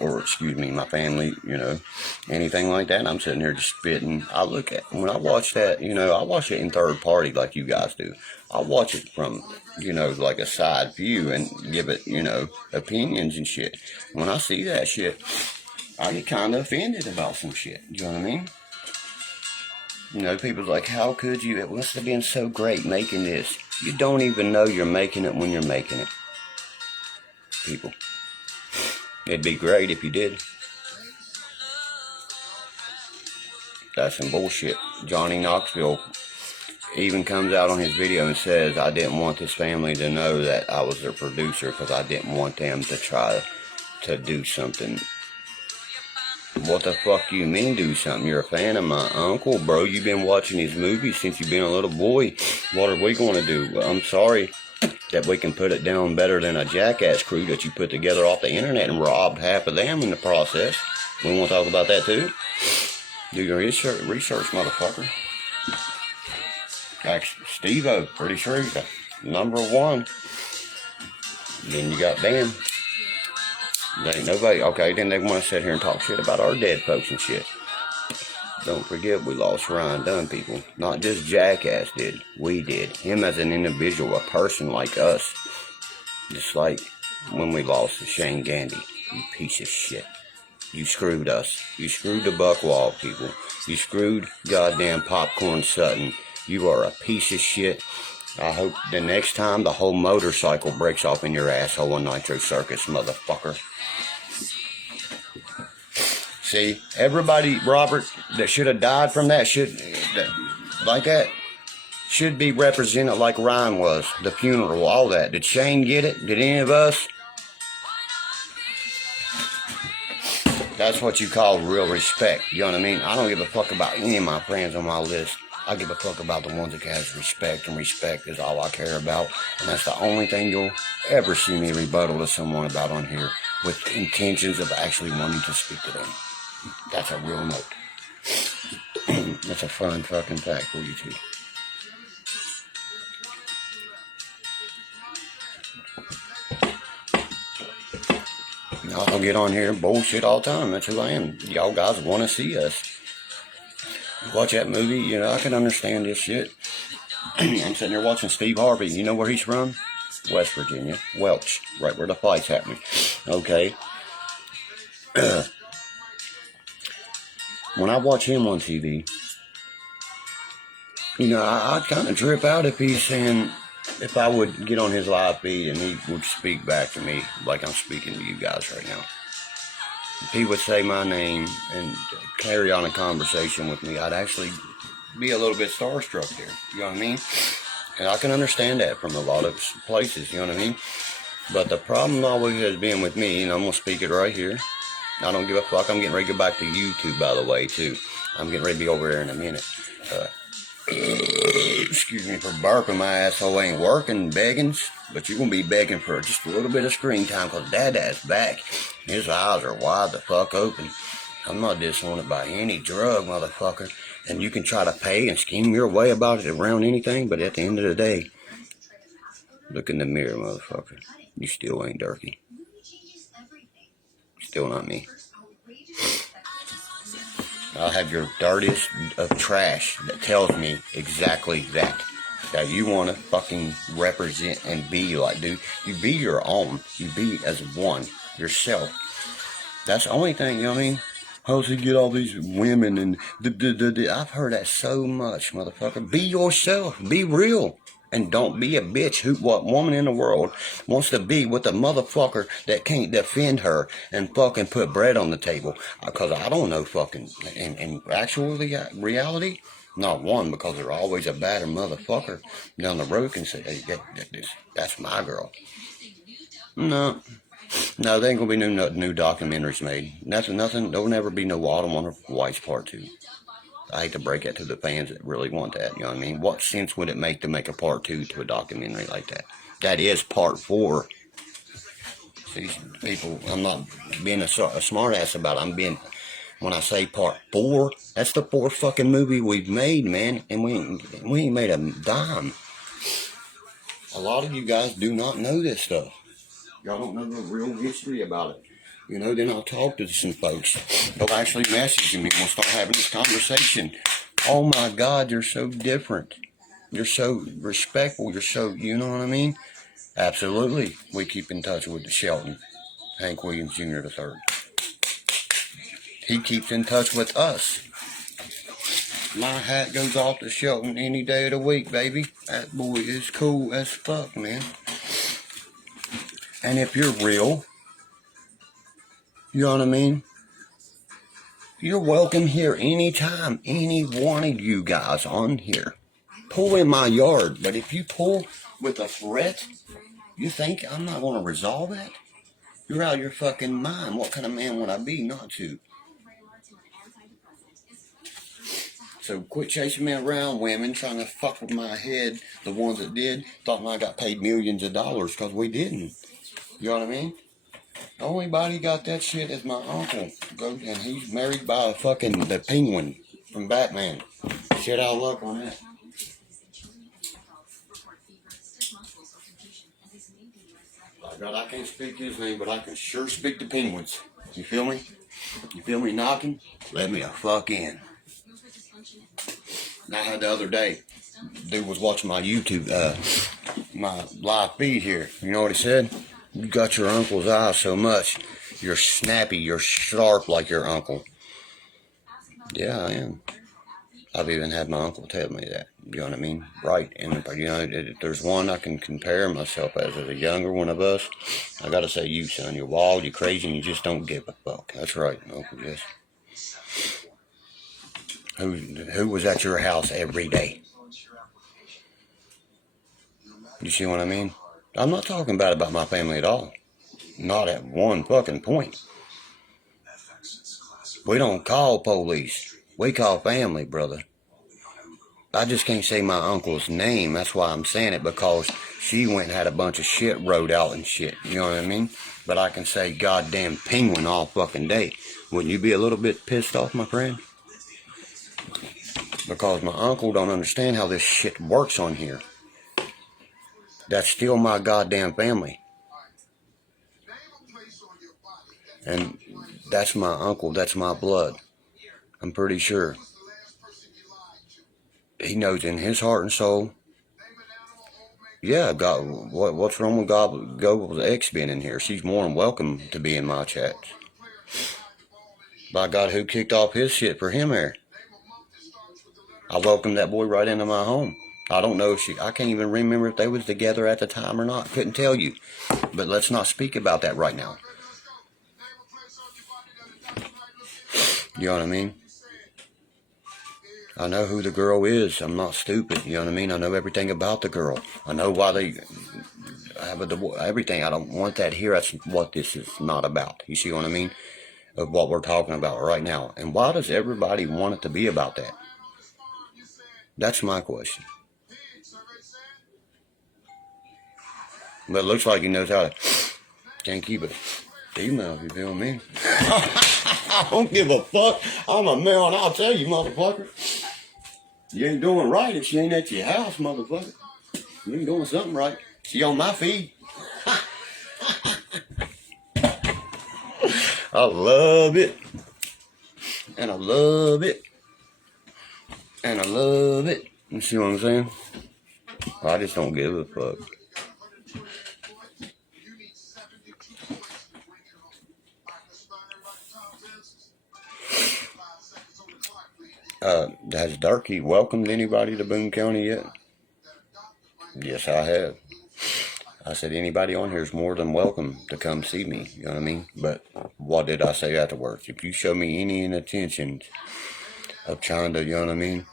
or excuse me, my family, you know, anything like that. I'm sitting here just spitting. I look at, when I watch that, you know, I watch it in third party like you guys do. I watch it from, you know, like a side view and give it, you know, opinions and shit. When I see that shit, I get kind of offended about some shit. You know what I mean? You know, people's like, how could you? It must have been so great making this. You don't even know you're making it when you're making it. People. It'd be great if you did. That's some bullshit. Johnny Knoxville even comes out on his video and says, I didn't want this family to know that I was their producer because I didn't want them to try to do something. What the fuck do you mean do something? You're a fan of my uncle, bro. You've been watching his movies since you've been a little boy. What are we going to do? Well, I'm sorry that we can put it down better than a jackass crew that you put together off the internet and robbed half of them in the process. We want to talk about that too? Do your research, motherfucker. Like Steve-O, pretty sure he's number one. Then you got Bam. There ain't nobody. Okay, then they want to sit here and talk shit about our dead folks and shit. Don't forget we lost Ryan Dunn, people. Not just Jackass did. We did. Him as an individual, a person like us. Just like when we lost Shane Gandy. You piece of shit. You screwed us. You screwed the Buckwall, people. You screwed goddamn Popcorn Sutton. You are a piece of shit. I hope the next time the whole motorcycle breaks off in your asshole on Nitro Circus, motherfucker. See, everybody, Robert, that should have died from that should be represented like Ryan was. The funeral, all that. Did Shane get it? Did any of us? That's what you call real respect. You know what I mean? I don't give a fuck about any of my friends on my list. I give a fuck about the ones that has respect, and respect is all I care about. And that's the only thing you'll ever see me rebuttal to someone about on here with intentions of actually wanting to speak to them. That's a real note. That's a fun fucking fact for you two. I'll get on here and bullshit all the time. That's who I am. Y'all guys want to see us. Watch that movie, you know, I can understand this shit. I'm sitting there watching Steve Harvey. You know where he's from? West Virginia. Welch. Right where the fight's happening. Okay. When I watch him on TV, you know, I'd kind of trip out if he's saying, if I would get on his live feed and he would speak back to me like I'm speaking to you guys right now. If he would say my name and carry on a conversation with me, I'd actually be a little bit starstruck there. You know what I mean? And I can understand that from a lot of places, you know what I mean? But the problem always has been with me, and I'm going to speak it right here. I don't give a fuck. I'm getting ready to go back to YouTube, by the way, too. I'm getting ready to be over there in a minute. Excuse me for burping. My asshole ain't working, beggings. But you're going to be begging for just a little bit of screen time because Dada's back. His eyes are wide the fuck open. I'm not disappointed by any drug, motherfucker. And you can try to pay and scheme your way about it around anything, but at the end of the day, look in the mirror, motherfucker. You still ain't Derkie. Still not me. I'll have your dirtiest of trash that tells me exactly that. That you want to fucking represent and be like, dude. You be your own. You be as one. Yourself. That's the only thing, you know what I mean? How's he get all these women and... I've heard that so much, motherfucker. Be yourself. Be real. And don't be a bitch. What woman in the world wants to be with a motherfucker that can't defend her and fucking put bread on the table? Because I don't know fucking... In actual reality, not one, because there's always a badder motherfucker down the road can say, hey, that's my girl. No, there ain't gonna be no new documentaries made. Nothing. There'll never be no Autumn on Her Wife's Part 2. I hate to break it to the fans that really want that. You know what I mean? What sense would it make to make a Part 2 to a documentary like that? That is Part 4. These people, I'm not being a smart ass about it. I'm being, when I say part 4, that's the 4th fucking movie we've made, man. And we ain't made a dime. A lot of you guys do not know this stuff. Y'all don't know the real history about it. You know, then I'll talk to some folks. They'll actually message me. We'll start having this conversation. Oh my God, you're so different. You're so respectful. You're so, you know what I mean? Absolutely. We keep in touch with the Shelton, Hank Williams Jr. III. He keeps in touch with us. My hat goes off to Shelton any day of the week, baby. That boy is cool as fuck, man. And if you're real, you know what I mean? You're welcome here anytime. Any one of you guys on here. Pull in my yard. But if you pull with a threat, you think I'm not going to resolve that? You're out of your fucking mind. What kind of man would I be not to? So quit chasing me around, women, trying to fuck with my head. The ones that did thought I got paid millions of dollars because we didn't. You know what I mean? The only body got that shit is my uncle. And he's married by the Penguin from Batman. Shit out of luck on that. By God, I can't speak his name, but I can sure speak the Penguins. You feel me? You feel me knocking? Let me a fuck in. And I had the other day, dude was watching my YouTube, my live feed here. You know what he said? You got your uncle's eyes so much. You're snappy, you're sharp like your uncle. Yeah, I am. I've even had my uncle tell me that. You know what I mean? Right. And you know, if there's one I can compare myself as a younger one of us, I gotta say you, son. You're wild, you're crazy, and you just don't give a fuck. That's right, Uncle Jess. Who was at your house every day? You see what I mean? I'm not talking about my family at all. Not at one fucking point. We don't call police. We call family, brother. I just can't say my uncle's name. That's why I'm saying it, because she went and had a bunch of shit wrote out and shit. You know what I mean? But I can say goddamn Penguin all fucking day. Wouldn't you be a little bit pissed off, my friend? Because my uncle don't understand how this shit works on here. That's still my goddamn family. And that's my uncle. That's my blood. I'm pretty sure. He knows in his heart and soul. Yeah, God, what's wrong with Google's ex being in here? She's more than welcome to be in my chats. By God, who kicked off his shit for him there? I welcomed that boy right into my home. I don't know if I can't even remember if they was together at the time or not. Couldn't tell you. But let's not speak about that right now. You know what I mean? I know who the girl is. I'm not stupid. You know what I mean? I know everything about the girl. I know why they have everything. I don't want that here. That's what this is not about. You see what I mean? Of what we're talking about right now. And why does everybody want it to be about that? That's my question. But it looks like he knows how to. Can't keep it female, if you feel me. I don't give a fuck. I'm a male and I'll tell you, motherfucker. You ain't doing right if she ain't at your house, motherfucker. You ain't doing something right. She on my feed. I love it. And I love it. And I love it. You see what I'm saying? I just don't give a fuck. Has Derkie welcomed anybody to Boone County yet? Yes, I have. I said anybody on here is more than welcome to come see me. You know what I mean? But what did I say afterwards? If you show me any intentions of trying to, you know what I mean?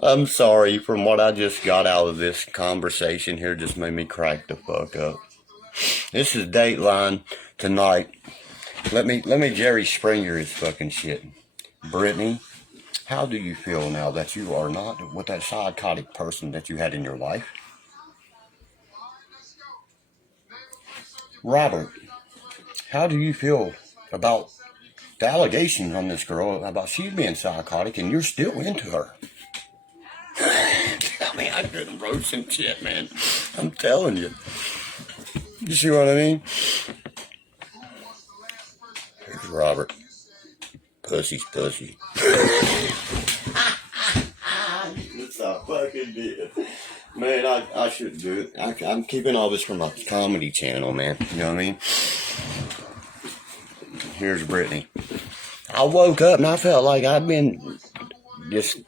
I'm sorry from what I just got out of this conversation here. Just made me crack the fuck up. This is Dateline tonight. Let me Jerry Springer his fucking shit. Brittany, how do you feel now that you are not with that psychotic person that you had in your life? Robert, how do you feel about the allegations on this girl about she's being psychotic and you're still into her? I mean, I couldn't roast some shit, man. I'm telling you. You see what I mean? Here's Robert. Pussy's pussy. It's a fucking deal. Man, I shouldn't do it. I'm keeping all this from my comedy channel, man. You know what I mean? Here's Brittany. I woke up and I felt like I'd been just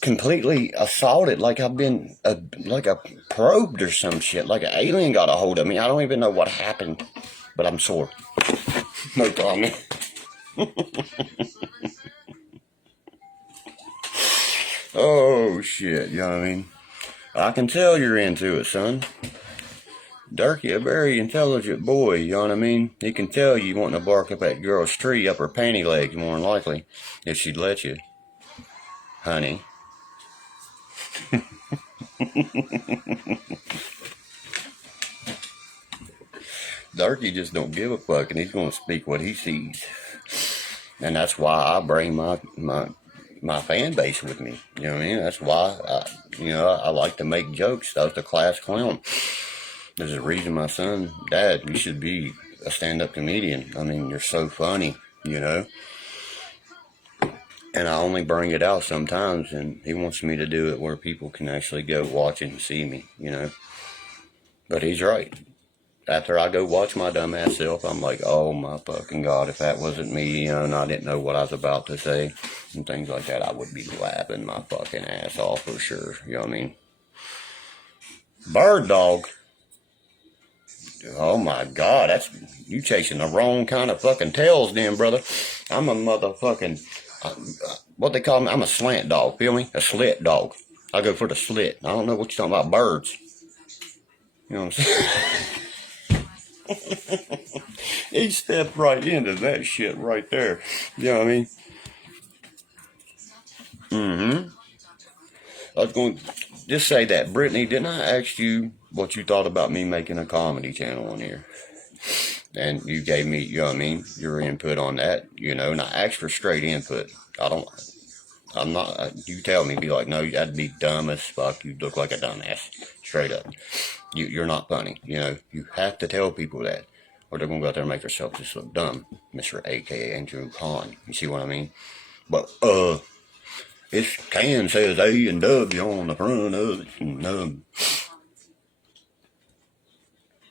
completely assaulted, like I've been like a probed or some shit, like an alien got a hold of me. I don't even know what happened, but I'm sore. No comment. Oh shit, you know what I mean? I can tell you're into it, son. Derkie, a very intelligent boy, you know what I mean? He can tell you wanting to bark up that girl's tree up her panty legs, more than likely, if she'd let you. Honey. Derkie just don't give a fuck, and he's gonna speak what he sees. And that's why I bring my fan base with me. You know what I mean? That's why I like to make jokes. I was the class clown. There's a reason my son, Dad, you should be a stand-up comedian. I mean, you're so funny, you know. And I only bring it out sometimes, and he wants me to do it where people can actually go watch it and see me, you know. But he's right. After I go watch my dumbass self, I'm like, oh my fucking God, if that wasn't me, you know, and I didn't know what I was about to say and things like that, I would be laughing my fucking ass off for sure, you know what I mean? Bird dog. Oh my God, that's, you chasing the wrong kind of fucking tails then, brother. I'm a motherfucking, what they call me, I'm a slant dog, feel me? A slit dog. I go for the slit. I don't know what you're talking about, birds. You know what I'm saying? He stepped right into that shit right there. You know what I mean? Mm-hmm. I was going to just say that. Brittany, didn't I ask you what you thought about me making a comedy channel on here? And you gave me, you know what I mean, your input on that, you know, and I asked for straight input. I'm not, you tell me, be like, no, that'd be dumb as fuck. You look like a dumbass. Straight up. You're not funny. You know, you have to tell people that, or they're going to go out there and make themselves just look dumb. Mr. A.K.A. Andrew Khan. You see what I mean? But, this can says A and W on the front of it. And,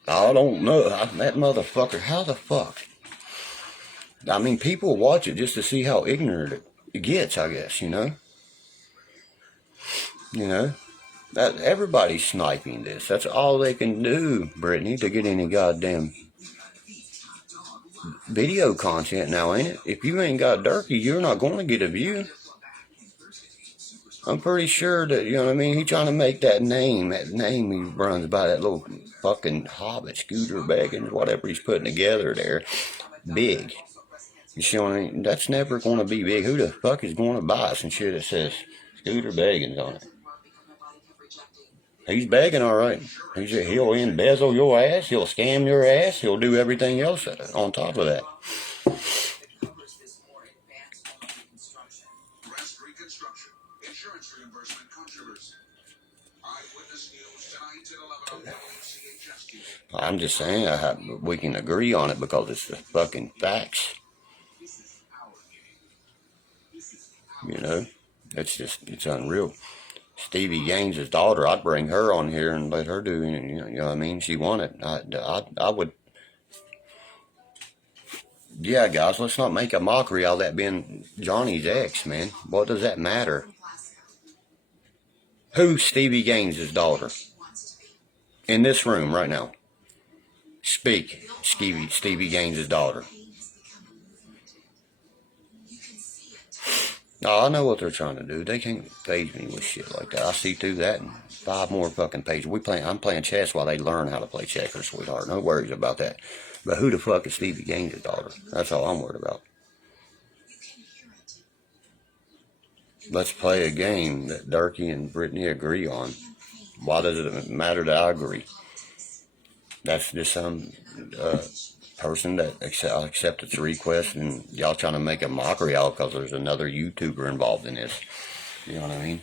I don't know. That motherfucker, how the fuck? I mean, people watch it just to see how ignorant it gets, I guess, you know? You know? That everybody's sniping this. That's all they can do, Brittany, to get any goddamn video content now, ain't it? If you ain't got Derkie, you're not going to get a view. I'm pretty sure that, you know what I mean, he's trying to make that name he runs by, that little fucking hobbit, Scooter Beggins, whatever he's putting together there, big. You see what I mean? That's never going to be big. Who the fuck is going to buy some shit that says Scooter Beggins on it? He's begging, all right. He'll embezzle your ass. He'll scam your ass. He'll do everything else on top of that. I'm just saying we can agree on it because it's the fucking facts. You know, it's unreal. Stevie Gaines' daughter, I'd bring her on here and let her do it. You know what I mean? She wanted. I would. Yeah, guys, let's not make a mockery out of that being Johnny's ex, man. What does that matter? Who's Stevie Gaines' daughter? In this room right now. Speak, Stevie Gaines' daughter. Oh, I know what they're trying to do. They can't phase me with shit like that. I see through that and 5 more fucking pages. I'm playing chess while they learn how to play checkers, sweetheart. No worries about that. But who the fuck is Stevie Gaines' daughter? That's all I'm worried about. Let's play a game that Derkie and Brittany agree on. Why does it matter that I agree? That's just some person that accepted the request, and y'all trying to make a mockery out because there's another YouTuber involved in this. You know what I mean?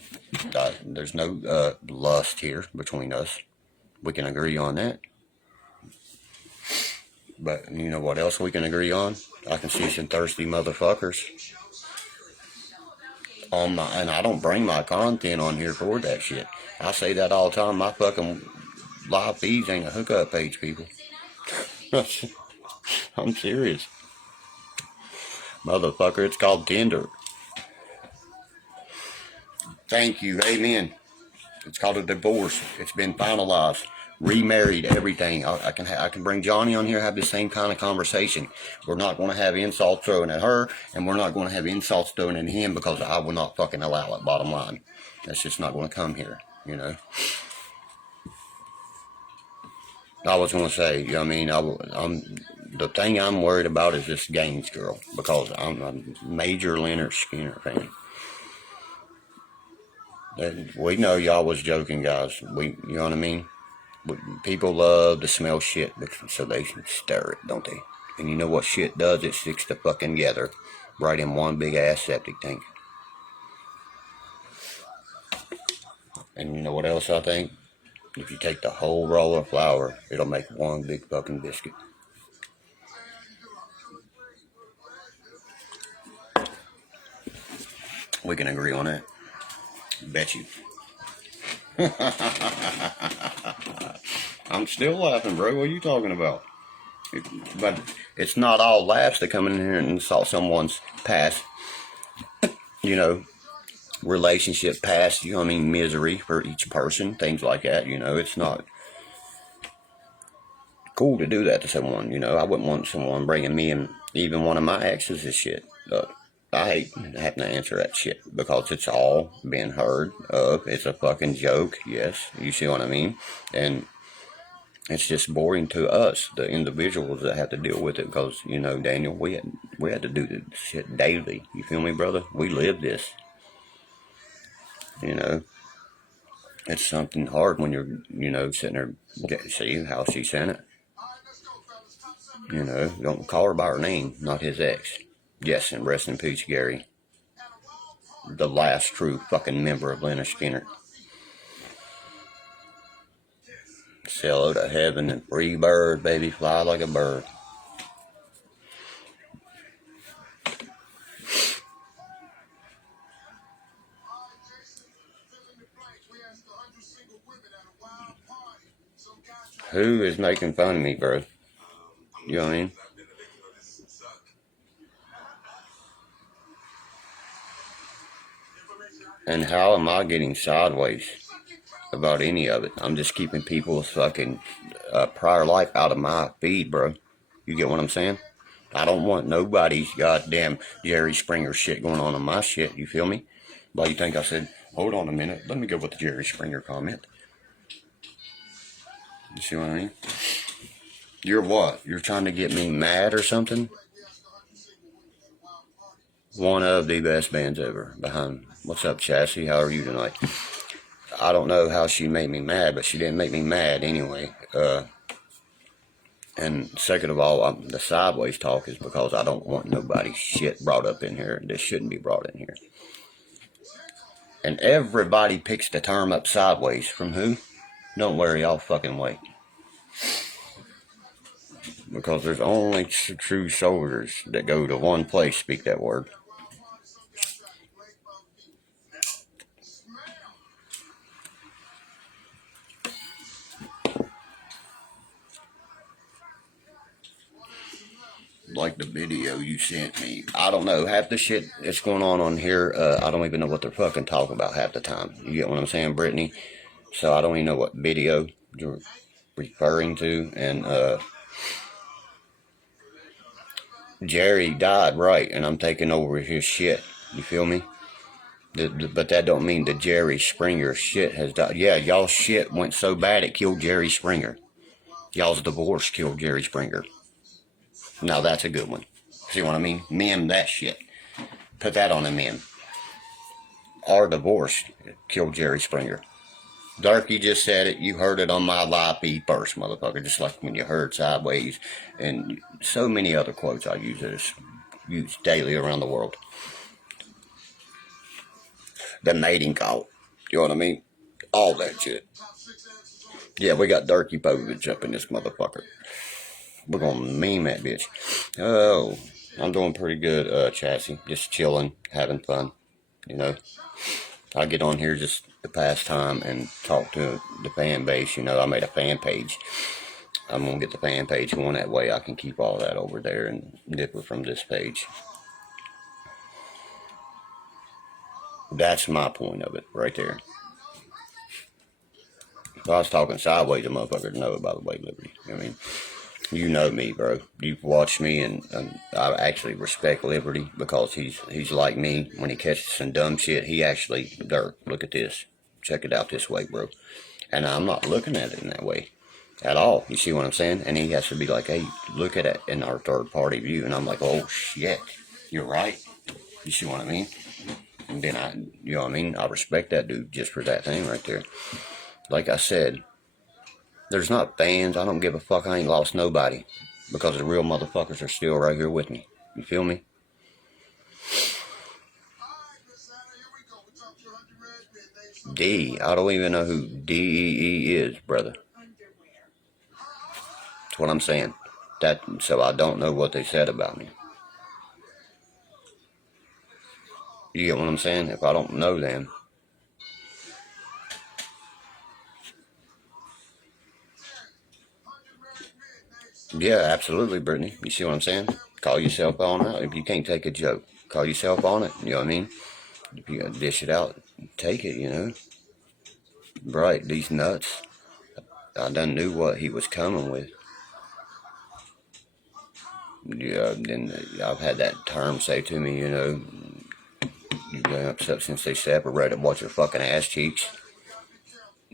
There's no lust here between us. We can agree on that. But you know what else we can agree on? I can see some thirsty motherfuckers on my, and I don't bring my content on here for that shit. I say that all the time. My fucking live feeds ain't a hookup page, people. I'm serious. Motherfucker, it's called Tinder. Thank you, amen. It's called a divorce. It's been finalized, remarried, everything. I can bring Johnny on here, have the same kind of conversation. We're not going to have insults thrown at her, and we're not going to have insults thrown at him because I will not fucking allow it. Bottom line, that's just not going to come here. You know. I was going to say, you know what I mean, I'm the thing I'm worried about is this Gaines girl because I'm a major Leonard Skinner fan. We know y'all was joking, guys. You know what I mean? People love to smell shit, so they stir it, don't they? And you know what shit does? It sticks the fucking together, right in one big ass septic tank. And you know what else I think? If you take the whole roll of flour, it'll make one big fucking biscuit. We can agree on that. Bet you. I'm still laughing, bro. What are you talking about? But it's not all laughs that come in here and insult someone's past, you know, relationship past, you know what I mean, misery for each person, things like that, you know. It's not cool to do that to someone, you know. I wouldn't want someone bringing me and even one of my exes and shit. I hate having to answer that shit because it's all been heard of. It's a fucking joke, yes, you see what I mean? And it's just boring to us, the individuals that have to deal with it, because, you know, Daniel, we had to do this shit daily. You feel me, brother? We live this. You know, it's something hard when you're, you know, sitting there, see how she sent it. You know, don't call her by her name, not his ex. Yes, and rest in peace, Gary. The last true fucking member of Leonard Skinner. Say hello to heaven and free bird, baby, fly like a bird. Who is making fun of me, bro? You know what I mean? And how am I getting sideways about any of it? I'm just keeping people's fucking prior life out of my feed, bro. You get what I'm saying? I don't want nobody's goddamn Jerry Springer shit going on my shit. You feel me? Why you think I said, hold on a minute, let me go with the Jerry Springer comment. You see what I mean? You're what? You're trying to get me mad or something? One of the best bands ever behind. What's up, Chassis? How are you tonight? I don't know how she made me mad, but she didn't make me mad anyway. And second of all, the sideways talk is because I don't want nobody's shit brought up in here. This shouldn't be brought in here. And everybody picks the term up sideways. From who? Don't worry, I'll fucking wait. Because there's only true soldiers that go to one place speak that word. Like the video you sent me. I don't know. Half the shit that's going on here, I don't even know what they're fucking talking about half the time. You get what I'm saying, Brittany? So I don't even know what video you're referring to. And Jerry died, right? And I'm taking over his shit. You feel me? But that don't mean the Jerry Springer shit has died. Yeah, y'all shit went so bad it killed Jerry Springer. Y'all's divorce killed Jerry Springer. Now that's a good one. See what I mean? Meme that shit. Put that on a meme. Our divorce killed Jerry Springer. Derkie just said it. You heard it on my live feed first, motherfucker. Just like when you heard Sideways and so many other quotes I use daily around the world. The mating call. You know what I mean? All that shit. Yeah, we got Derkie Povich up in this motherfucker. We're gonna meme that bitch. Oh, I'm doing pretty good, Chassis. Just chilling, having fun. You know, I get on here just to pass time and talk to the fan base. You know, I made a fan page. I'm gonna get the fan page going. That way I can keep all that over there and dip it from this page. That's my point of it right there. If I was talking sideways, a motherfucker know about the way Liberty. I mean, you know me, bro. You've watched me, and I actually respect Liberty because he's like me. When he catches some dumb shit, he actually, Dirk, look at this. Check it out this way, bro. And I'm not looking at it in that way at all. You see what I'm saying? And he has to be like, hey, look at it in our third party view. And I'm like, oh, shit, you're right. You see what I mean? And then you know what I mean? I respect that dude just for that thing right there. Like I said, there's not fans. I don't give a fuck. I ain't lost nobody because the real motherfuckers are still right here with me. You feel me? I don't even know who DEE is, brother. That's what I'm saying. So I don't know what they said about me. You get what I'm saying? If I don't know them. Yeah, absolutely, Brittany. You see what I'm saying? Call yourself on out. If you can't take a joke, call yourself on it. You know what I mean? If you gotta dish it out, take it, you know? Right, these nuts. I done knew what he was coming with. Yeah, then I've had that term say to me, you know, you've been upset since they separated. Watch your fucking ass cheeks.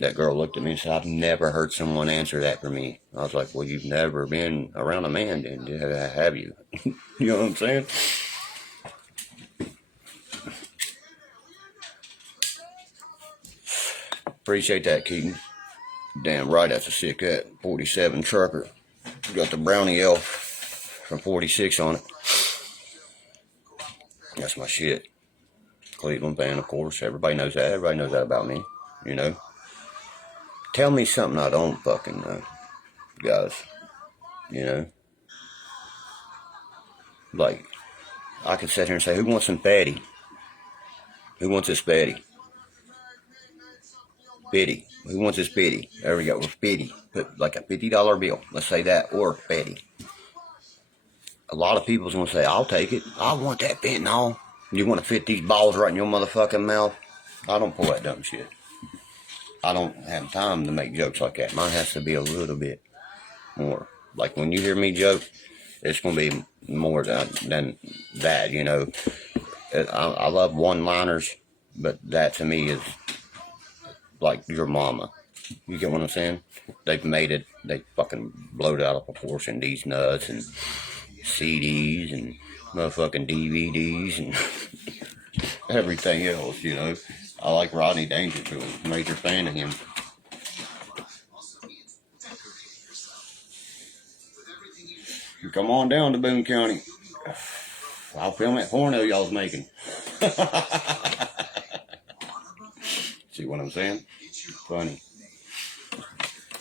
That girl looked at me and said, I've never heard someone answer that for me. I was like, well, you've never been around a man, then, have you? You know what I'm saying? Appreciate that, Keaton. Damn right, that's a sick cat. 47 trucker. Got the brownie elf from 46 on it. That's my shit. Cleveland fan, of course. Everybody knows that. Everybody knows that about me. You know? Tell me something I don't fucking know, guys. You know? Like, I could sit here and say, who wants some fatty? Who wants this fatty? Biddy. Who wants this biddy? There we go. With biddy. Put like a $50 bill. Let's say that. Or fatty. A lot of people's going to say, I'll take it. I want that fentanyl. You want to fit these balls right in your motherfucking mouth? I don't pull that dumb shit. I don't have time to make jokes like that. Mine has to be a little bit more. Like when you hear me joke, it's going to be more than that, you know. I love one-liners, but that to me is like your mama. You get what I'm saying? They've made it, they fucking blowed out of proportion, these nuts and CDs and motherfucking DVDs and everything else, you know. I like Rodney Dangerfield, major fan of him. You come on down to Boone County. I'll film that porno y'all's making. See what I'm saying? Funny.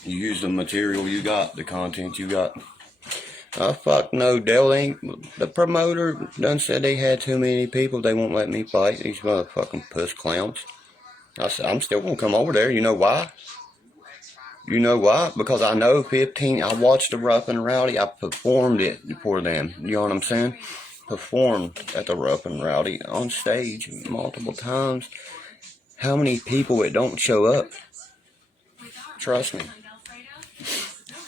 You use the material you got, the content you got. Oh, fuck no, Dell ain't. The promoter done said they had too many people. They won't let me fight these motherfucking puss clowns. I said, I'm still gonna come over there. You know why? You know why? Because I know 15. I watched the Rough and Rowdy. I performed it for them. You know what I'm saying? Performed at the Rough and Rowdy on stage multiple times. How many people it don't show up? Trust me.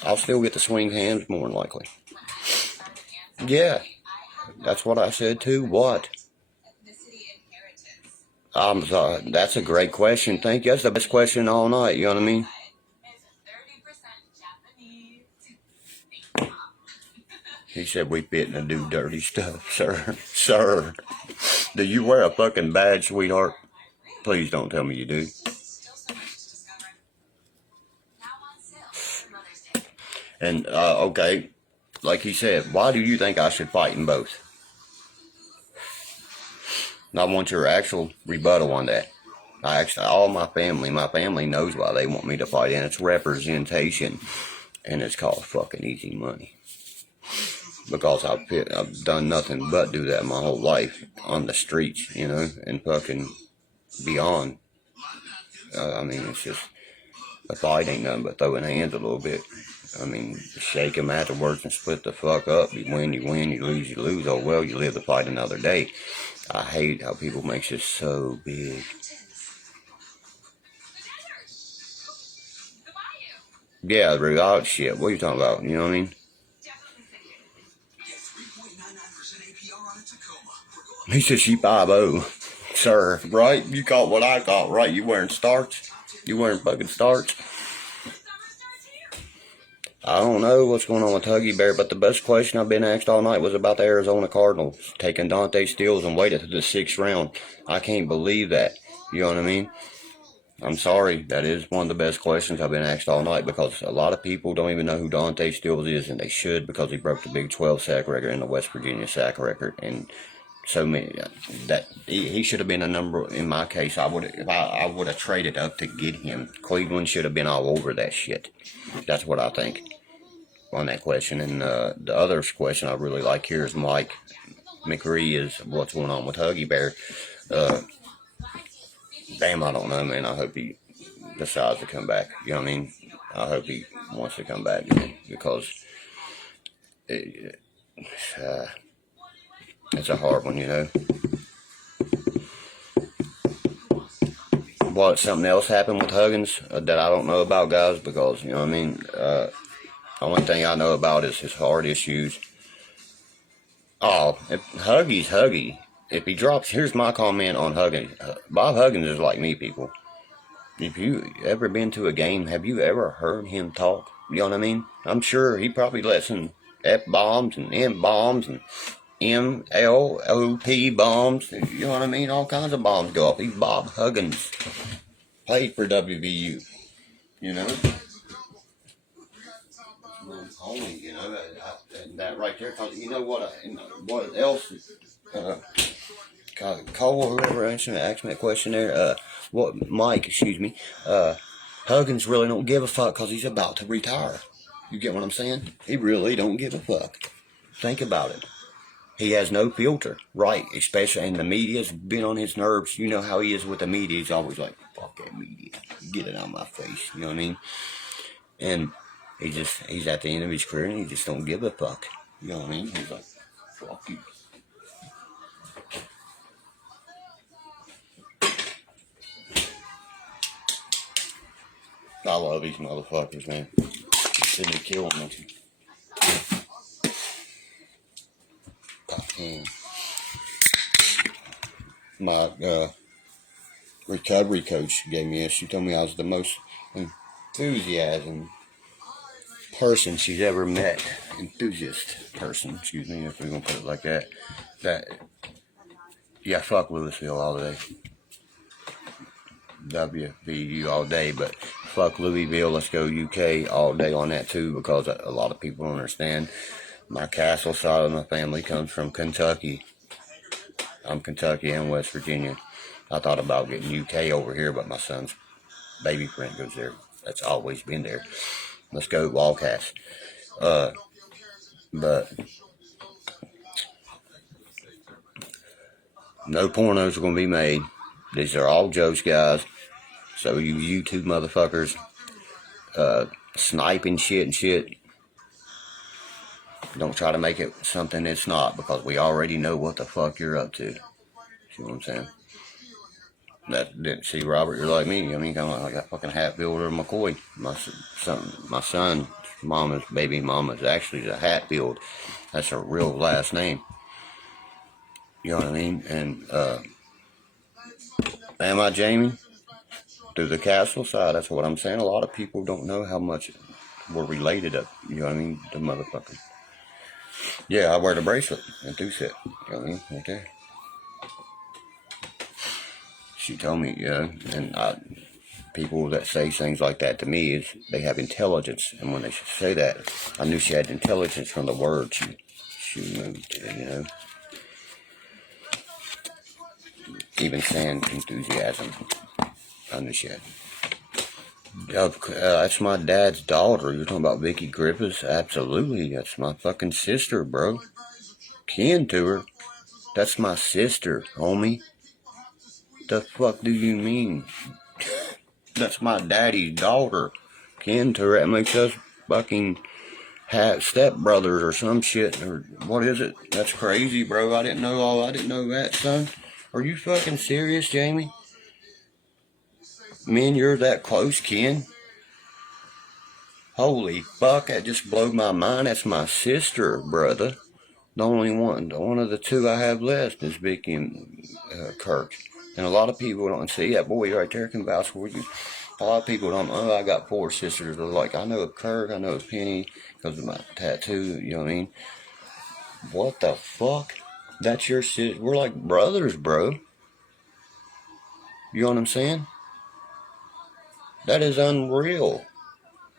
I'll still get the swing hands more than likely. Yeah, that's what I said too. What? I'm sorry. That's a great question. Thank you. That's the best question all night. You know what I mean? He said we fitting to do dirty stuff, sir. Sir, do you wear a fucking badge, sweetheart? Please don't tell me you do. And, okay, like he said, why do you think I should fight in both? And I want your actual rebuttal on that. All my family knows why they want me to fight, and it's representation, and it's called fucking easy money. Because I've done nothing but do that my whole life on the streets, you know, and fucking beyond. I mean, it's just, a fight ain't nothing but throwing hands a little bit. I mean, shake them afterwards and split the fuck up. You win, you win, you lose. Oh well, you live to fight another day. I hate how people make this so big. Yeah, real shit. What are you talking about? You know what I mean? He said she 5'0". Sir, right? You caught what I caught, right? You wearing starch? You wearing fucking starch? I don't know what's going on with Huggy Bear, but the best question I've been asked all night was about the Arizona Cardinals taking Dante Stills and waited to the 6th round. I can't believe that. You know what I mean? I'm sorry. That is one of the best questions I've been asked all night, because a lot of people don't even know who Dante Stills is, and they should, because he broke the Big 12 sack record and the West Virginia sack record. And so many, that he should have been a number. In my case, I would have traded up to get him. Cleveland should have been all over that shit. That's what I think on that question. And the other question I really like here is Mike McRee is what's going on with Huggy Bear. Damn, I don't know, man. I hope he decides to come back. You know what I mean? I hope he wants to come back, because it's a hard one, you know. What, something else happened with Huggins that I don't know about, guys? Because, you know what I mean? The only thing I know about is his heart issues. Oh, if Huggy's Huggy. If he drops, here's my comment on Huggins. Bob Huggins is like me, people. If you ever been to a game, have you ever heard him talk? You know what I mean? I'm sure he probably lets some F-bombs and M-bombs and MLOP bombs. You know what I mean? All kinds of bombs go off. He's Bob Huggins. Played for WVU. You know? Homie, you know, that right there. You know what? What else? Cole, whoever asked me that question there. Mike, excuse me. Huggins really don't give a fuck because he's about to retire. You get what I'm saying? He really don't give a fuck. Think about it. He has no filter, right? Especially, and the media's been on his nerves. You know how he is with the media. He's always like, fuck that media. Get it out of my face. You know what I mean? And he's at the end of his career and he just don't give a fuck. You know what I mean? He's like, fuck you. I love these motherfuckers, man. They need to kill them. My recovery coach gave me this. She told me I was the most enthusiasm person she's ever met. Enthusiast person, excuse me, if we're gonna put it like that. Yeah, fuck Louisville all day. WVU all day, but fuck Louisville, let's go UK all day on that too, because a lot of people don't understand. My castle side of my family comes from Kentucky. I'm Kentucky and West Virginia. I thought about getting UK over here, but my son's baby friend goes there. That's always been there. Let's go Wildcats. But no pornos are going to be made. These are all jokes, guys. So you YouTube motherfuckers sniping shit and shit, don't try to make it something it's not, because we already know what the fuck you're up to. See what I'm saying? See, Robert, you're like me. I mean, kind of like a fucking Hatfield or McCoy. My son's mama's baby mama is actually a Hatfield. That's her real last name. You know what I mean? And am I Jamie? Through the castle side, that's what I'm saying. A lot of people don't know how much we're related up. You know what I mean? The motherfucker. Yeah, I wear the bracelet and do sit. You know what I mean? Right there. She told me, yeah, and people that say things like that to me is they have intelligence. And when they say that, I knew she had intelligence from the words she moved, you know. Even saying enthusiasm, I knew she had. That's my dad's daughter. You're talking about Vicky Griffiths? Absolutely. That's my fucking sister, bro. Kin to her. That's my sister, homie. The fuck do you mean? That's my daddy's daughter. Kin to her. That makes us fucking stepbrothers or some shit. Or what is it? That's crazy, bro. I didn't know that, son. Are you fucking serious, Jamie? Me and you're that close, kin? Holy fuck, that just blew my mind. That's my sister, brother. The only one of the two I have left is Vicky and Kirk. And a lot of people don't see that boy right there can vouch for you. A lot of people don't know I got 4 sisters. They're like, I know of Kirk, I know of Penny because of my tattoo, you know what I mean? What the fuck? That's your sister. We're like brothers, bro. You know what I'm saying? That is unreal.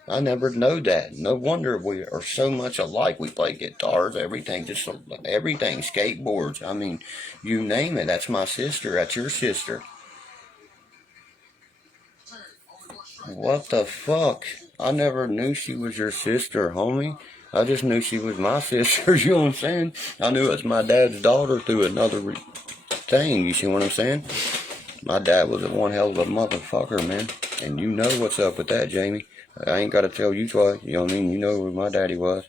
I never know that. No wonder we are so much alike. We play guitars, everything, just everything, skateboards. I mean, you name it. That's my sister. That's your sister. What the fuck? I never knew she was your sister, homie. I just knew she was my sister, you know what I'm saying? I knew it was my dad's daughter through another thing, you see what I'm saying? My dad was one hell of a motherfucker, man. And you know what's up with that, Jamie. I ain't got to tell you twice, you know what I mean? You know who my daddy was.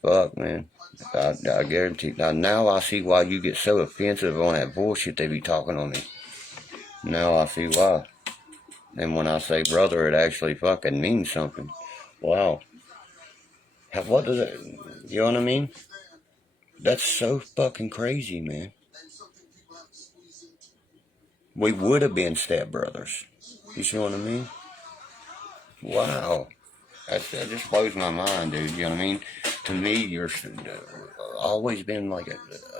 Fuck, man. I guarantee. Now I see why you get so offensive on that bullshit they be talking on me. Now I see why. And when I say brother, it actually fucking means something. Wow. What does it, you know what I mean? That's so fucking crazy, man. We would have been stepbrothers. You see what I mean? Wow. That just blows my mind, dude. You know what I mean? To me, you're always been like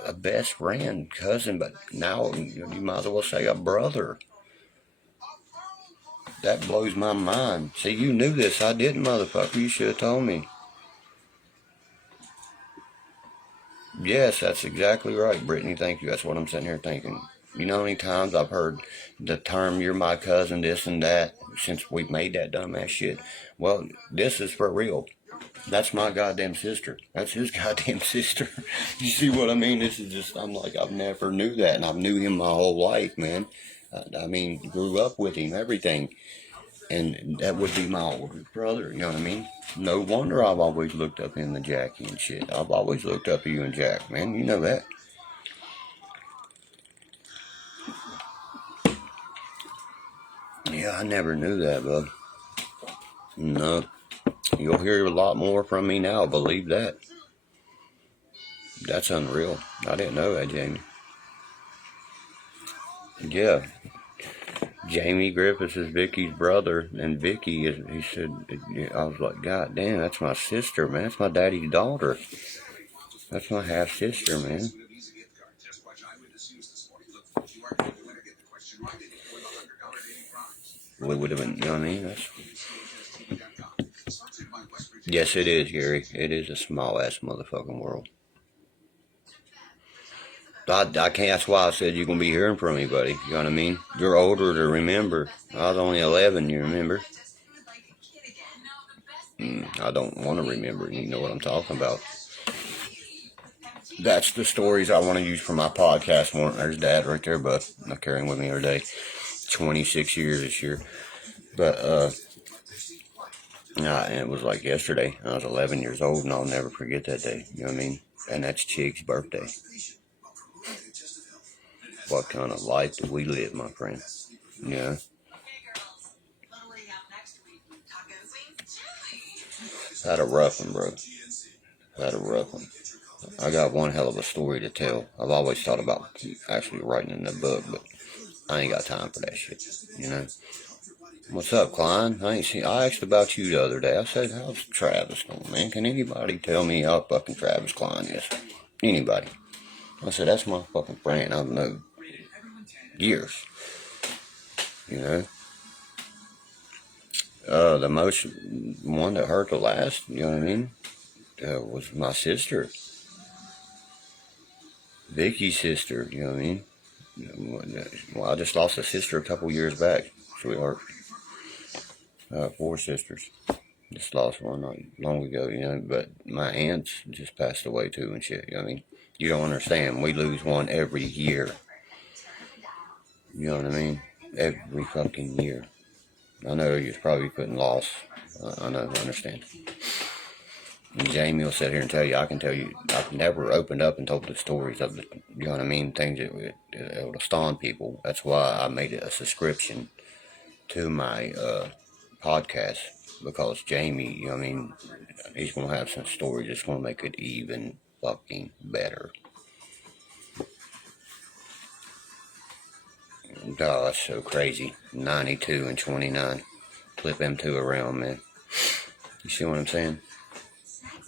a best friend, cousin, but now you might as well say a brother. That blows my mind. See, you knew this. I didn't, motherfucker. You should have told me. Yes, that's exactly right, Brittany. Thank you. That's what I'm sitting here thinking. You know how many times I've heard the term, you're my cousin, this and that, since we made that dumbass shit. Well, this is for real. That's my goddamn sister. That's his goddamn sister. You see what I mean? This is just, I'm like, I've never knew that, and I've knew him my whole life, man. I mean, grew up with him, everything. And that would be my older brother, you know what I mean? No wonder I've always looked up in the Jackie and shit. I've always looked up to you and Jack, man. You know that. Yeah, I never knew that, bud. No. You'll hear a lot more from me now, believe that. That's unreal. I didn't know that, Jamie. Yeah. Jamie Griffiths is Vicky's brother, and Vicky is, he said, I was like, God damn, that's my sister, man. That's my daddy's daughter. That's my half sister, man. We would have been, you know what I mean? Yes, it is, Gary. It is a small ass motherfucking world. I can't, that's why I said you're going to be hearing from me, buddy. You know what I mean? You're older to remember. I was only 11, you remember? I don't want to remember, you know what I'm talking about. That's the stories I want to use for my podcast more. There's Dad right there, bud. I carry him with me every day. 26 years this year. But, and it was like yesterday. I was 11 years old, and I'll never forget that day. You know what I mean? And that's Chig's birthday. What kind of life did we live, my friend? Yeah. Had a rough one, bro. Had a rough one. I got one hell of a story to tell. I've always thought about actually writing in the book, but I ain't got time for that shit, you know? What's up, Klein? I asked about you the other day. I said, how's Travis doing, man? Can anybody tell me how fucking Travis Klein is? Anybody. I said, that's my fucking friend. I've known years, you know? The most one that hurt the last, you know what I mean, was my sister, Vicky's sister. You know what I mean? Well, I just lost a sister a couple years back, sweetheart. 4 sisters. Just lost one not long ago, you know. But my aunts just passed away too and shit. You know what I mean? You don't understand. We lose one every year. You know what I mean? Every fucking year. I know you're probably putting loss. I know, I understand. And Jamie will sit here and tell you, I can tell you, I've never opened up and told the stories of the, you know what I mean, things that would astound people. That's why I made it a subscription to my podcast, because Jamie, you know what I mean, he's going to have some stories that's going to make it even fucking better. Oh, that's so crazy. 92 and 29. Flip them two around, man. You see what I'm saying?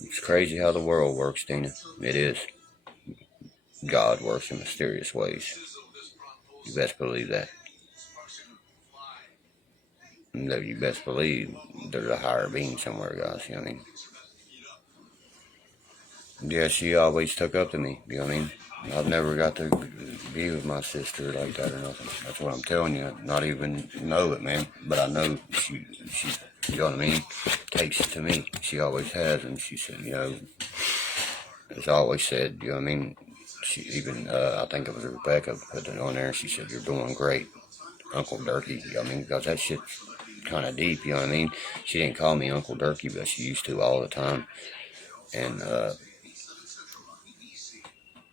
It's crazy how the world works, Tina. It is. God works in mysterious ways. You best believe that. No, you best believe there's a higher being somewhere, guys. You know what I mean? Yeah, she always took up to me. You know what I mean? I've never got to be with my sister like that or nothing. That's what I'm telling you. Not even know it, man. But I know she, you know what I mean, takes it to me. She always has, and she said, you know, as I always said, you know what I mean. She even, I think it was Rebecca put it on there, and she said, "You're doing great, Uncle Derkie." You know what I mean? Because that shit's kind of deep. You know what I mean? She didn't call me Uncle Derkie, but she used to all the time. And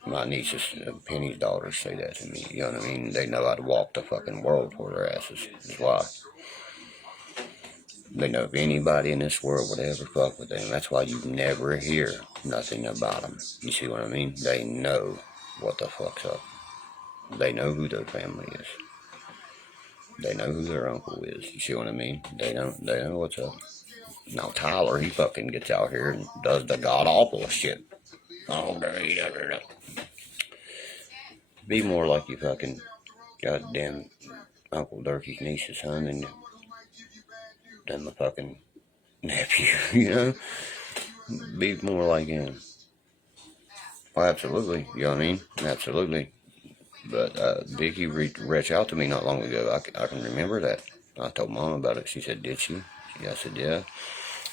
my nieces, Penny's daughters, say that to me. You know what I mean? They know I'd walk the fucking world for their asses. That's why. They know if anybody in this world would ever fuck with them. That's why you never hear nothing about them. You see what I mean? They know what the fuck's up. They know who their family is. They know who their uncle is. You see what I mean? They know what's up. Now Tyler, he fucking gets out here and does the god awful shit. Oh, be more like you fucking goddamn Uncle Derkie's niece's son than my fucking nephew, you know? Be more like him. Oh, absolutely, you know what I mean? Absolutely. But Vicky reached out to me not long ago. I can remember that. I told Mom about it. She said, "Did she?" I said, "Yeah."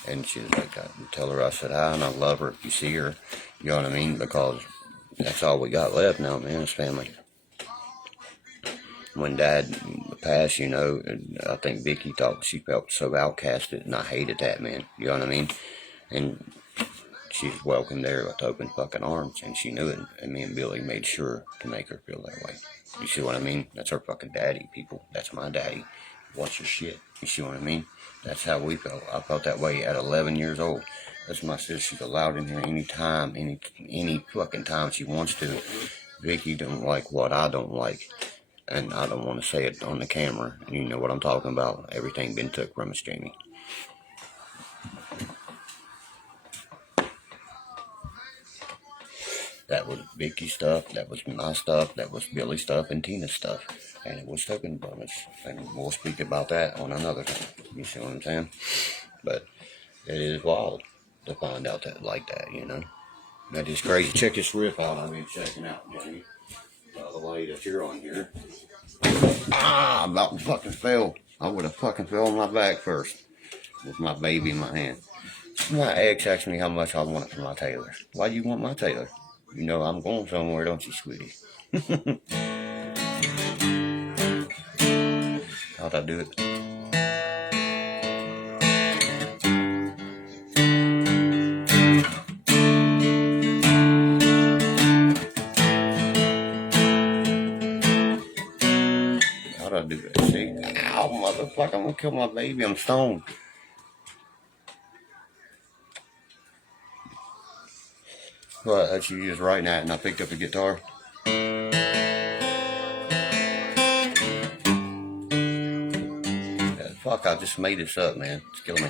And she was like, "Tell her I said hi, and I love her if you see her." You know what I mean? Because that's all we got left now, man, is family. When Dad passed, you know, I think Vicky thought she felt so outcasted, and I hated that, man. You know what I mean? And she's welcomed there with open fucking arms, and she knew it. And me and Billy made sure to make her feel that way. You see what I mean? That's her fucking daddy, people. That's my daddy. Watch your shit. You see what I mean? That's how we felt. I felt that way at 11 years old. That's my sister. She's allowed in here anytime, any fucking time she wants to. Vicky don't like what I don't like. And I don't want to say it on the camera. You know what I'm talking about. Everything been took from us, Jamie. That was Vicky's stuff. That was my stuff. That was Billy's stuff and Tina's stuff. And it was taken from us. And we'll speak about that on another time. You see what I'm saying? But it is wild to find out that like that, you know. That is crazy. Check this riff out I've been checking out, Jamie. By the way that you're on here. I about to fucking fell. I would have fucking fell on my back first with my baby in my hand. My ex asked me how much I wanted for my Taylor. Why do you want my Taylor? You know I'm going somewhere, don't you, sweetie? How'd I do it? How'd I do it? See? Ow, motherfucker, I'm gonna kill my baby. I'm stoned. Well, that's you just writing that, and I picked up the guitar. Fuck, I just made this up, man. It's killing me.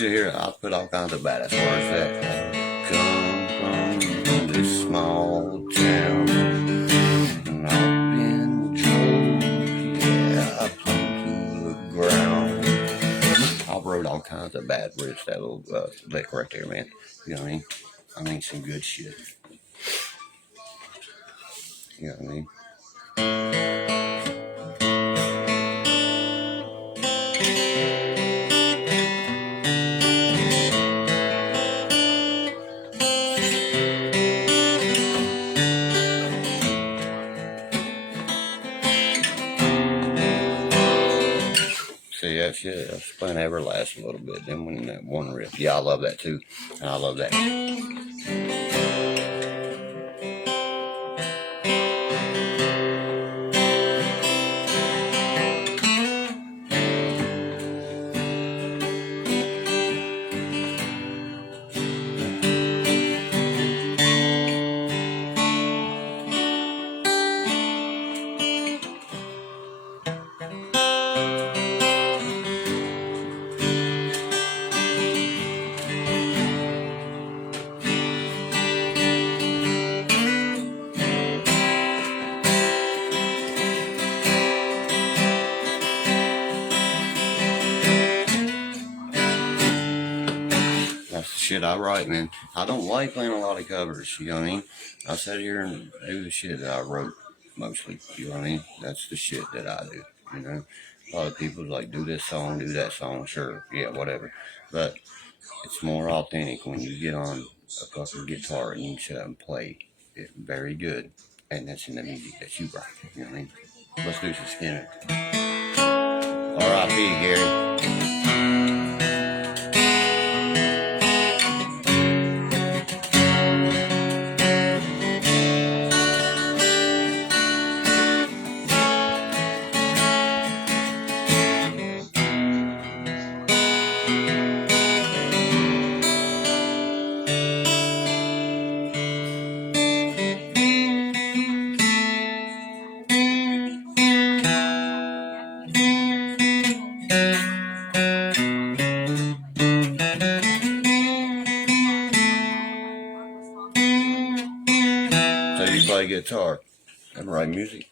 should hear it. I'll put all kinds of badass words that come from this small town. And I've been drove, yeah, I plumbed to the ground. I wrote all kinds of bad riffs, that little lick right there, man. You know what I mean? I mean, some good shit. You know what I mean? See, that shit, that's playing Everlast a little bit. Then when that one riff, yeah, I love that too. And I love that. That's the shit I write, man. I don't like playing a lot of covers, you know what I mean? I sit here and do the shit that I wrote, mostly, you know what I mean? That's the shit that I do, you know? A lot of people like, do this song, do that song, sure, yeah, whatever. But it's more authentic when you get on a fucking guitar and you sit up and play it very good. And that's in the music that you write, you know what I mean? Let's do some Skinner. R.I.P. Gary. So you play guitar and write music,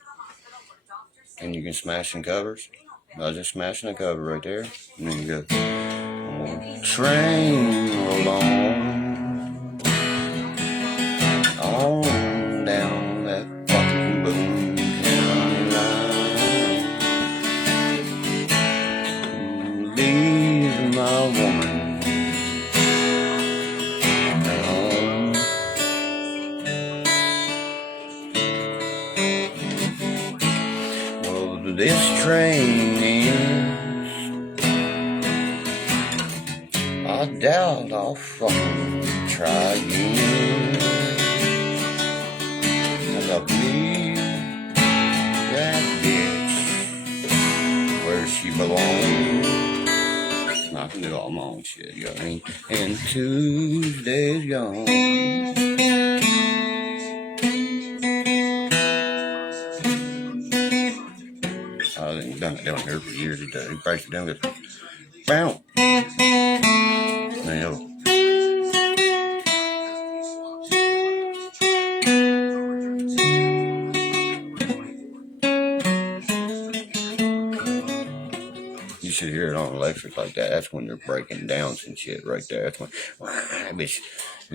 and you can smash some covers. I was just smashing a cover right there, and then you go, oh, train along, on down that fucking Boone County line, leave my woman. This train is, I doubt I'll fucking try again, 'cause I believe that bitch where she belongs. I can do all my own shit, you know what I mean? And Tuesday's gone. I haven't done it down here for years. He breaks it down, goes, bounce. You should hear it on electric like that. That's when they're breaking down some shit right there. That's when, it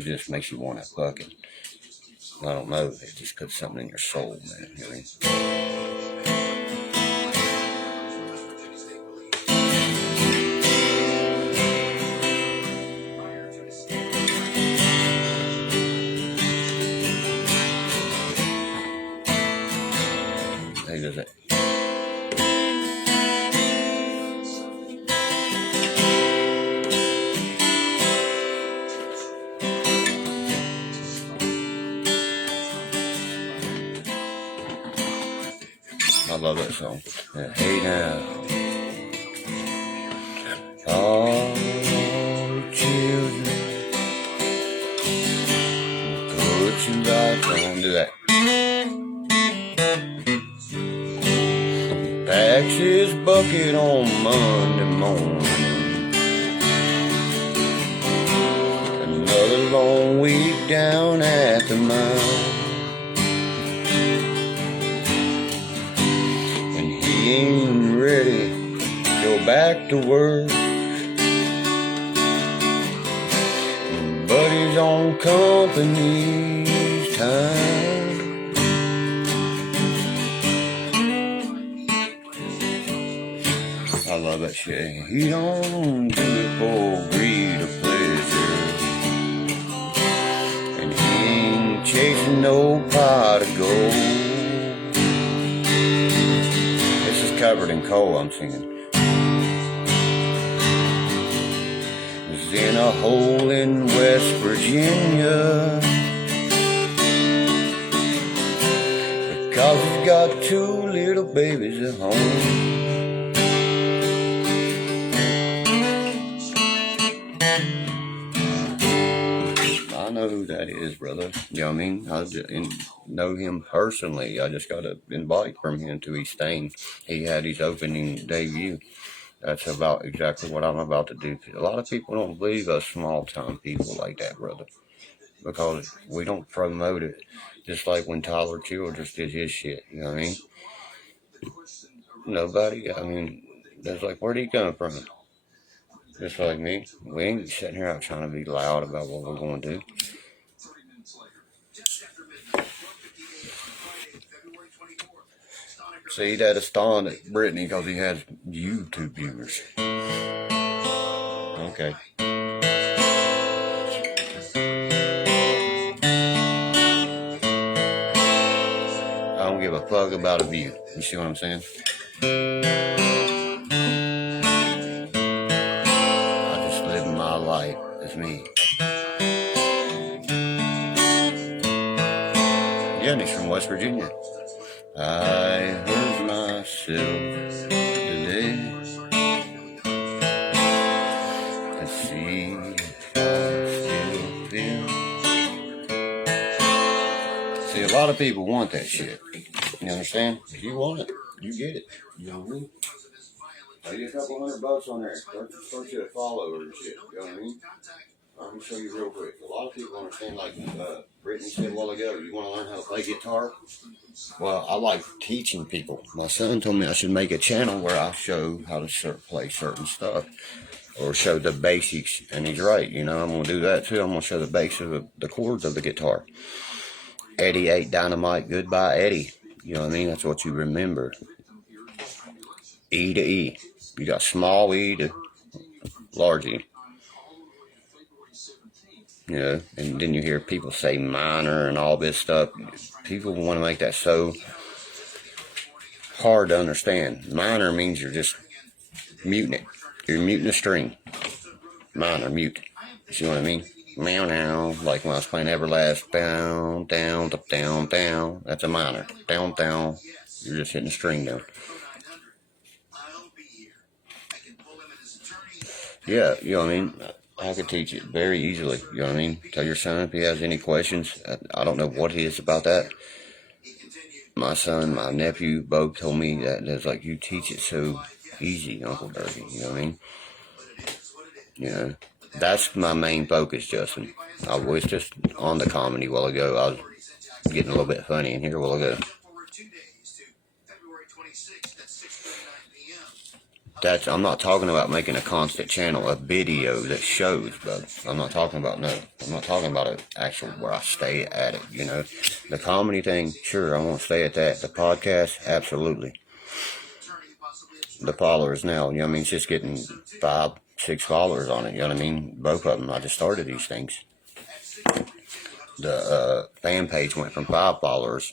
just makes you want to fucking, I don't know, it just puts something in your soul, man. You know what I mean? Does it? I love that song. Yeah, hey now, all children, put your life on. Do that. Packs his bucket on Monday morning, long week down at the mine, and he ain't ready to go back to work, but he's on company's time. I love that shit. He don't do it for greed or pleasure, and he ain't chasing no pot of gold. This is covered in coal, I'm singing. It's in a hole in West Virginia, because he's got 2 little babies at home. I know who that is, brother. You know what I mean? I know him personally. I just got an invite from him to his thing. He had his opening debut. That's about exactly what I'm about to do. A lot of people don't believe us small-time people like that, brother, because we don't promote it. Just like when Tyler Childress did his shit, you know what I mean? Nobody, I mean, that's like, where'd he come from? Just like me. We ain't sitting here out trying to be loud about what we're going to do. See, that astonished Brittany because he has YouTube viewers. Okay. I don't give a fuck about a view. You see what I'm saying? I just live my life as me. Yeah, and he's from West Virginia. I hurt myself today to see if I still feel. See, a lot of people want that shit. You understand? If you want it, you get it. You know what I mean? I get a couple $100 on there. Start you a follow and shit. You know what I mean? I'm going to show you real quick. A lot of people understand, like Brittany said a while ago, you want to learn how to play guitar? Well, I like teaching people. My son told me I should make a channel where I show how to play certain stuff, or show the basics, and he's right. You know, I'm going to do that too. I'm going to show the basics of the chords of the guitar. Eddie ate dynamite, goodbye Eddie. You know what I mean? That's what you remember. E to E. You got small E to large E. You know, and then you hear people say minor and all this stuff. People want to make that so hard to understand. Minor means you're just muting it. You're muting a string. Minor, mute. You see what I mean? Meow now. Like when I was playing Everlast. Down, down, down, down. That's a minor. Down, down. You're just hitting a string down. Yeah, you know what I mean? I could teach it very easily. You know what I mean? Tell your son if he has any questions. I don't know what it is about that. My son, my nephew, both told me that it's like, you teach it so easy, Uncle Derkie. You know what I mean? You know, that's my main focus, Justin. I was just on the comedy a while ago. I was getting a little bit funny in here a while ago. I'm not talking about making a constant channel, a video that shows, but I'm not talking about, no. I'm not talking about an actual where I stay at it, you know. The comedy thing, sure, I won't stay at that. The podcast, absolutely. The followers now, you know what I mean? It's just getting 5, 6 followers on it, you know what I mean? Both of them, I just started these things. The fan page went from 5 followers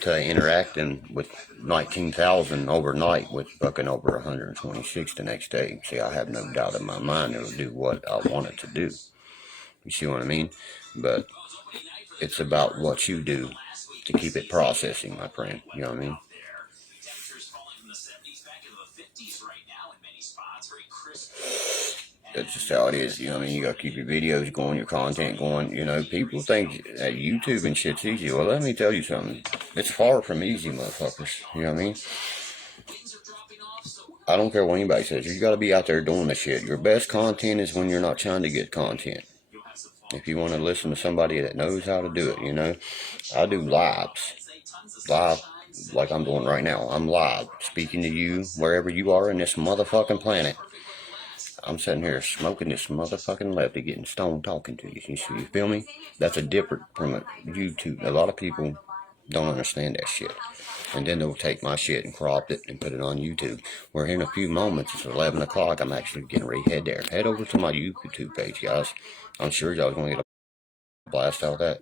to interacting with 19,000 overnight, with fucking over 126 the next day. See, I have no doubt in my mind it'll do what I want it to do. You see what I mean? But it's about what you do to keep it processing, my friend. You know what I mean? That's just how it is, you know what I mean? You gotta keep your videos going, your content going, you know. People think that YouTube and shit's easy. Well, let me tell you something. It's far from easy, motherfuckers. You know what I mean? I don't care what anybody says. You gotta be out there doing the shit. Your best content is when you're not trying to get content. If you want to listen to somebody that knows how to do it, you know, I do lives. Live like I'm doing right now. I'm live speaking to you wherever you are in this motherfucking planet. I'm sitting here smoking this motherfucking lefty, getting stoned talking to you. You feel me? That's a different from a YouTube. A lot of people don't understand that shit. And then they'll take my shit and crop it and put it on YouTube. Where in a few moments, it's 11 o'clock, I'm actually getting ready to head there. Head over to my YouTube page, guys. I'm sure y'all going to get a blast out of that.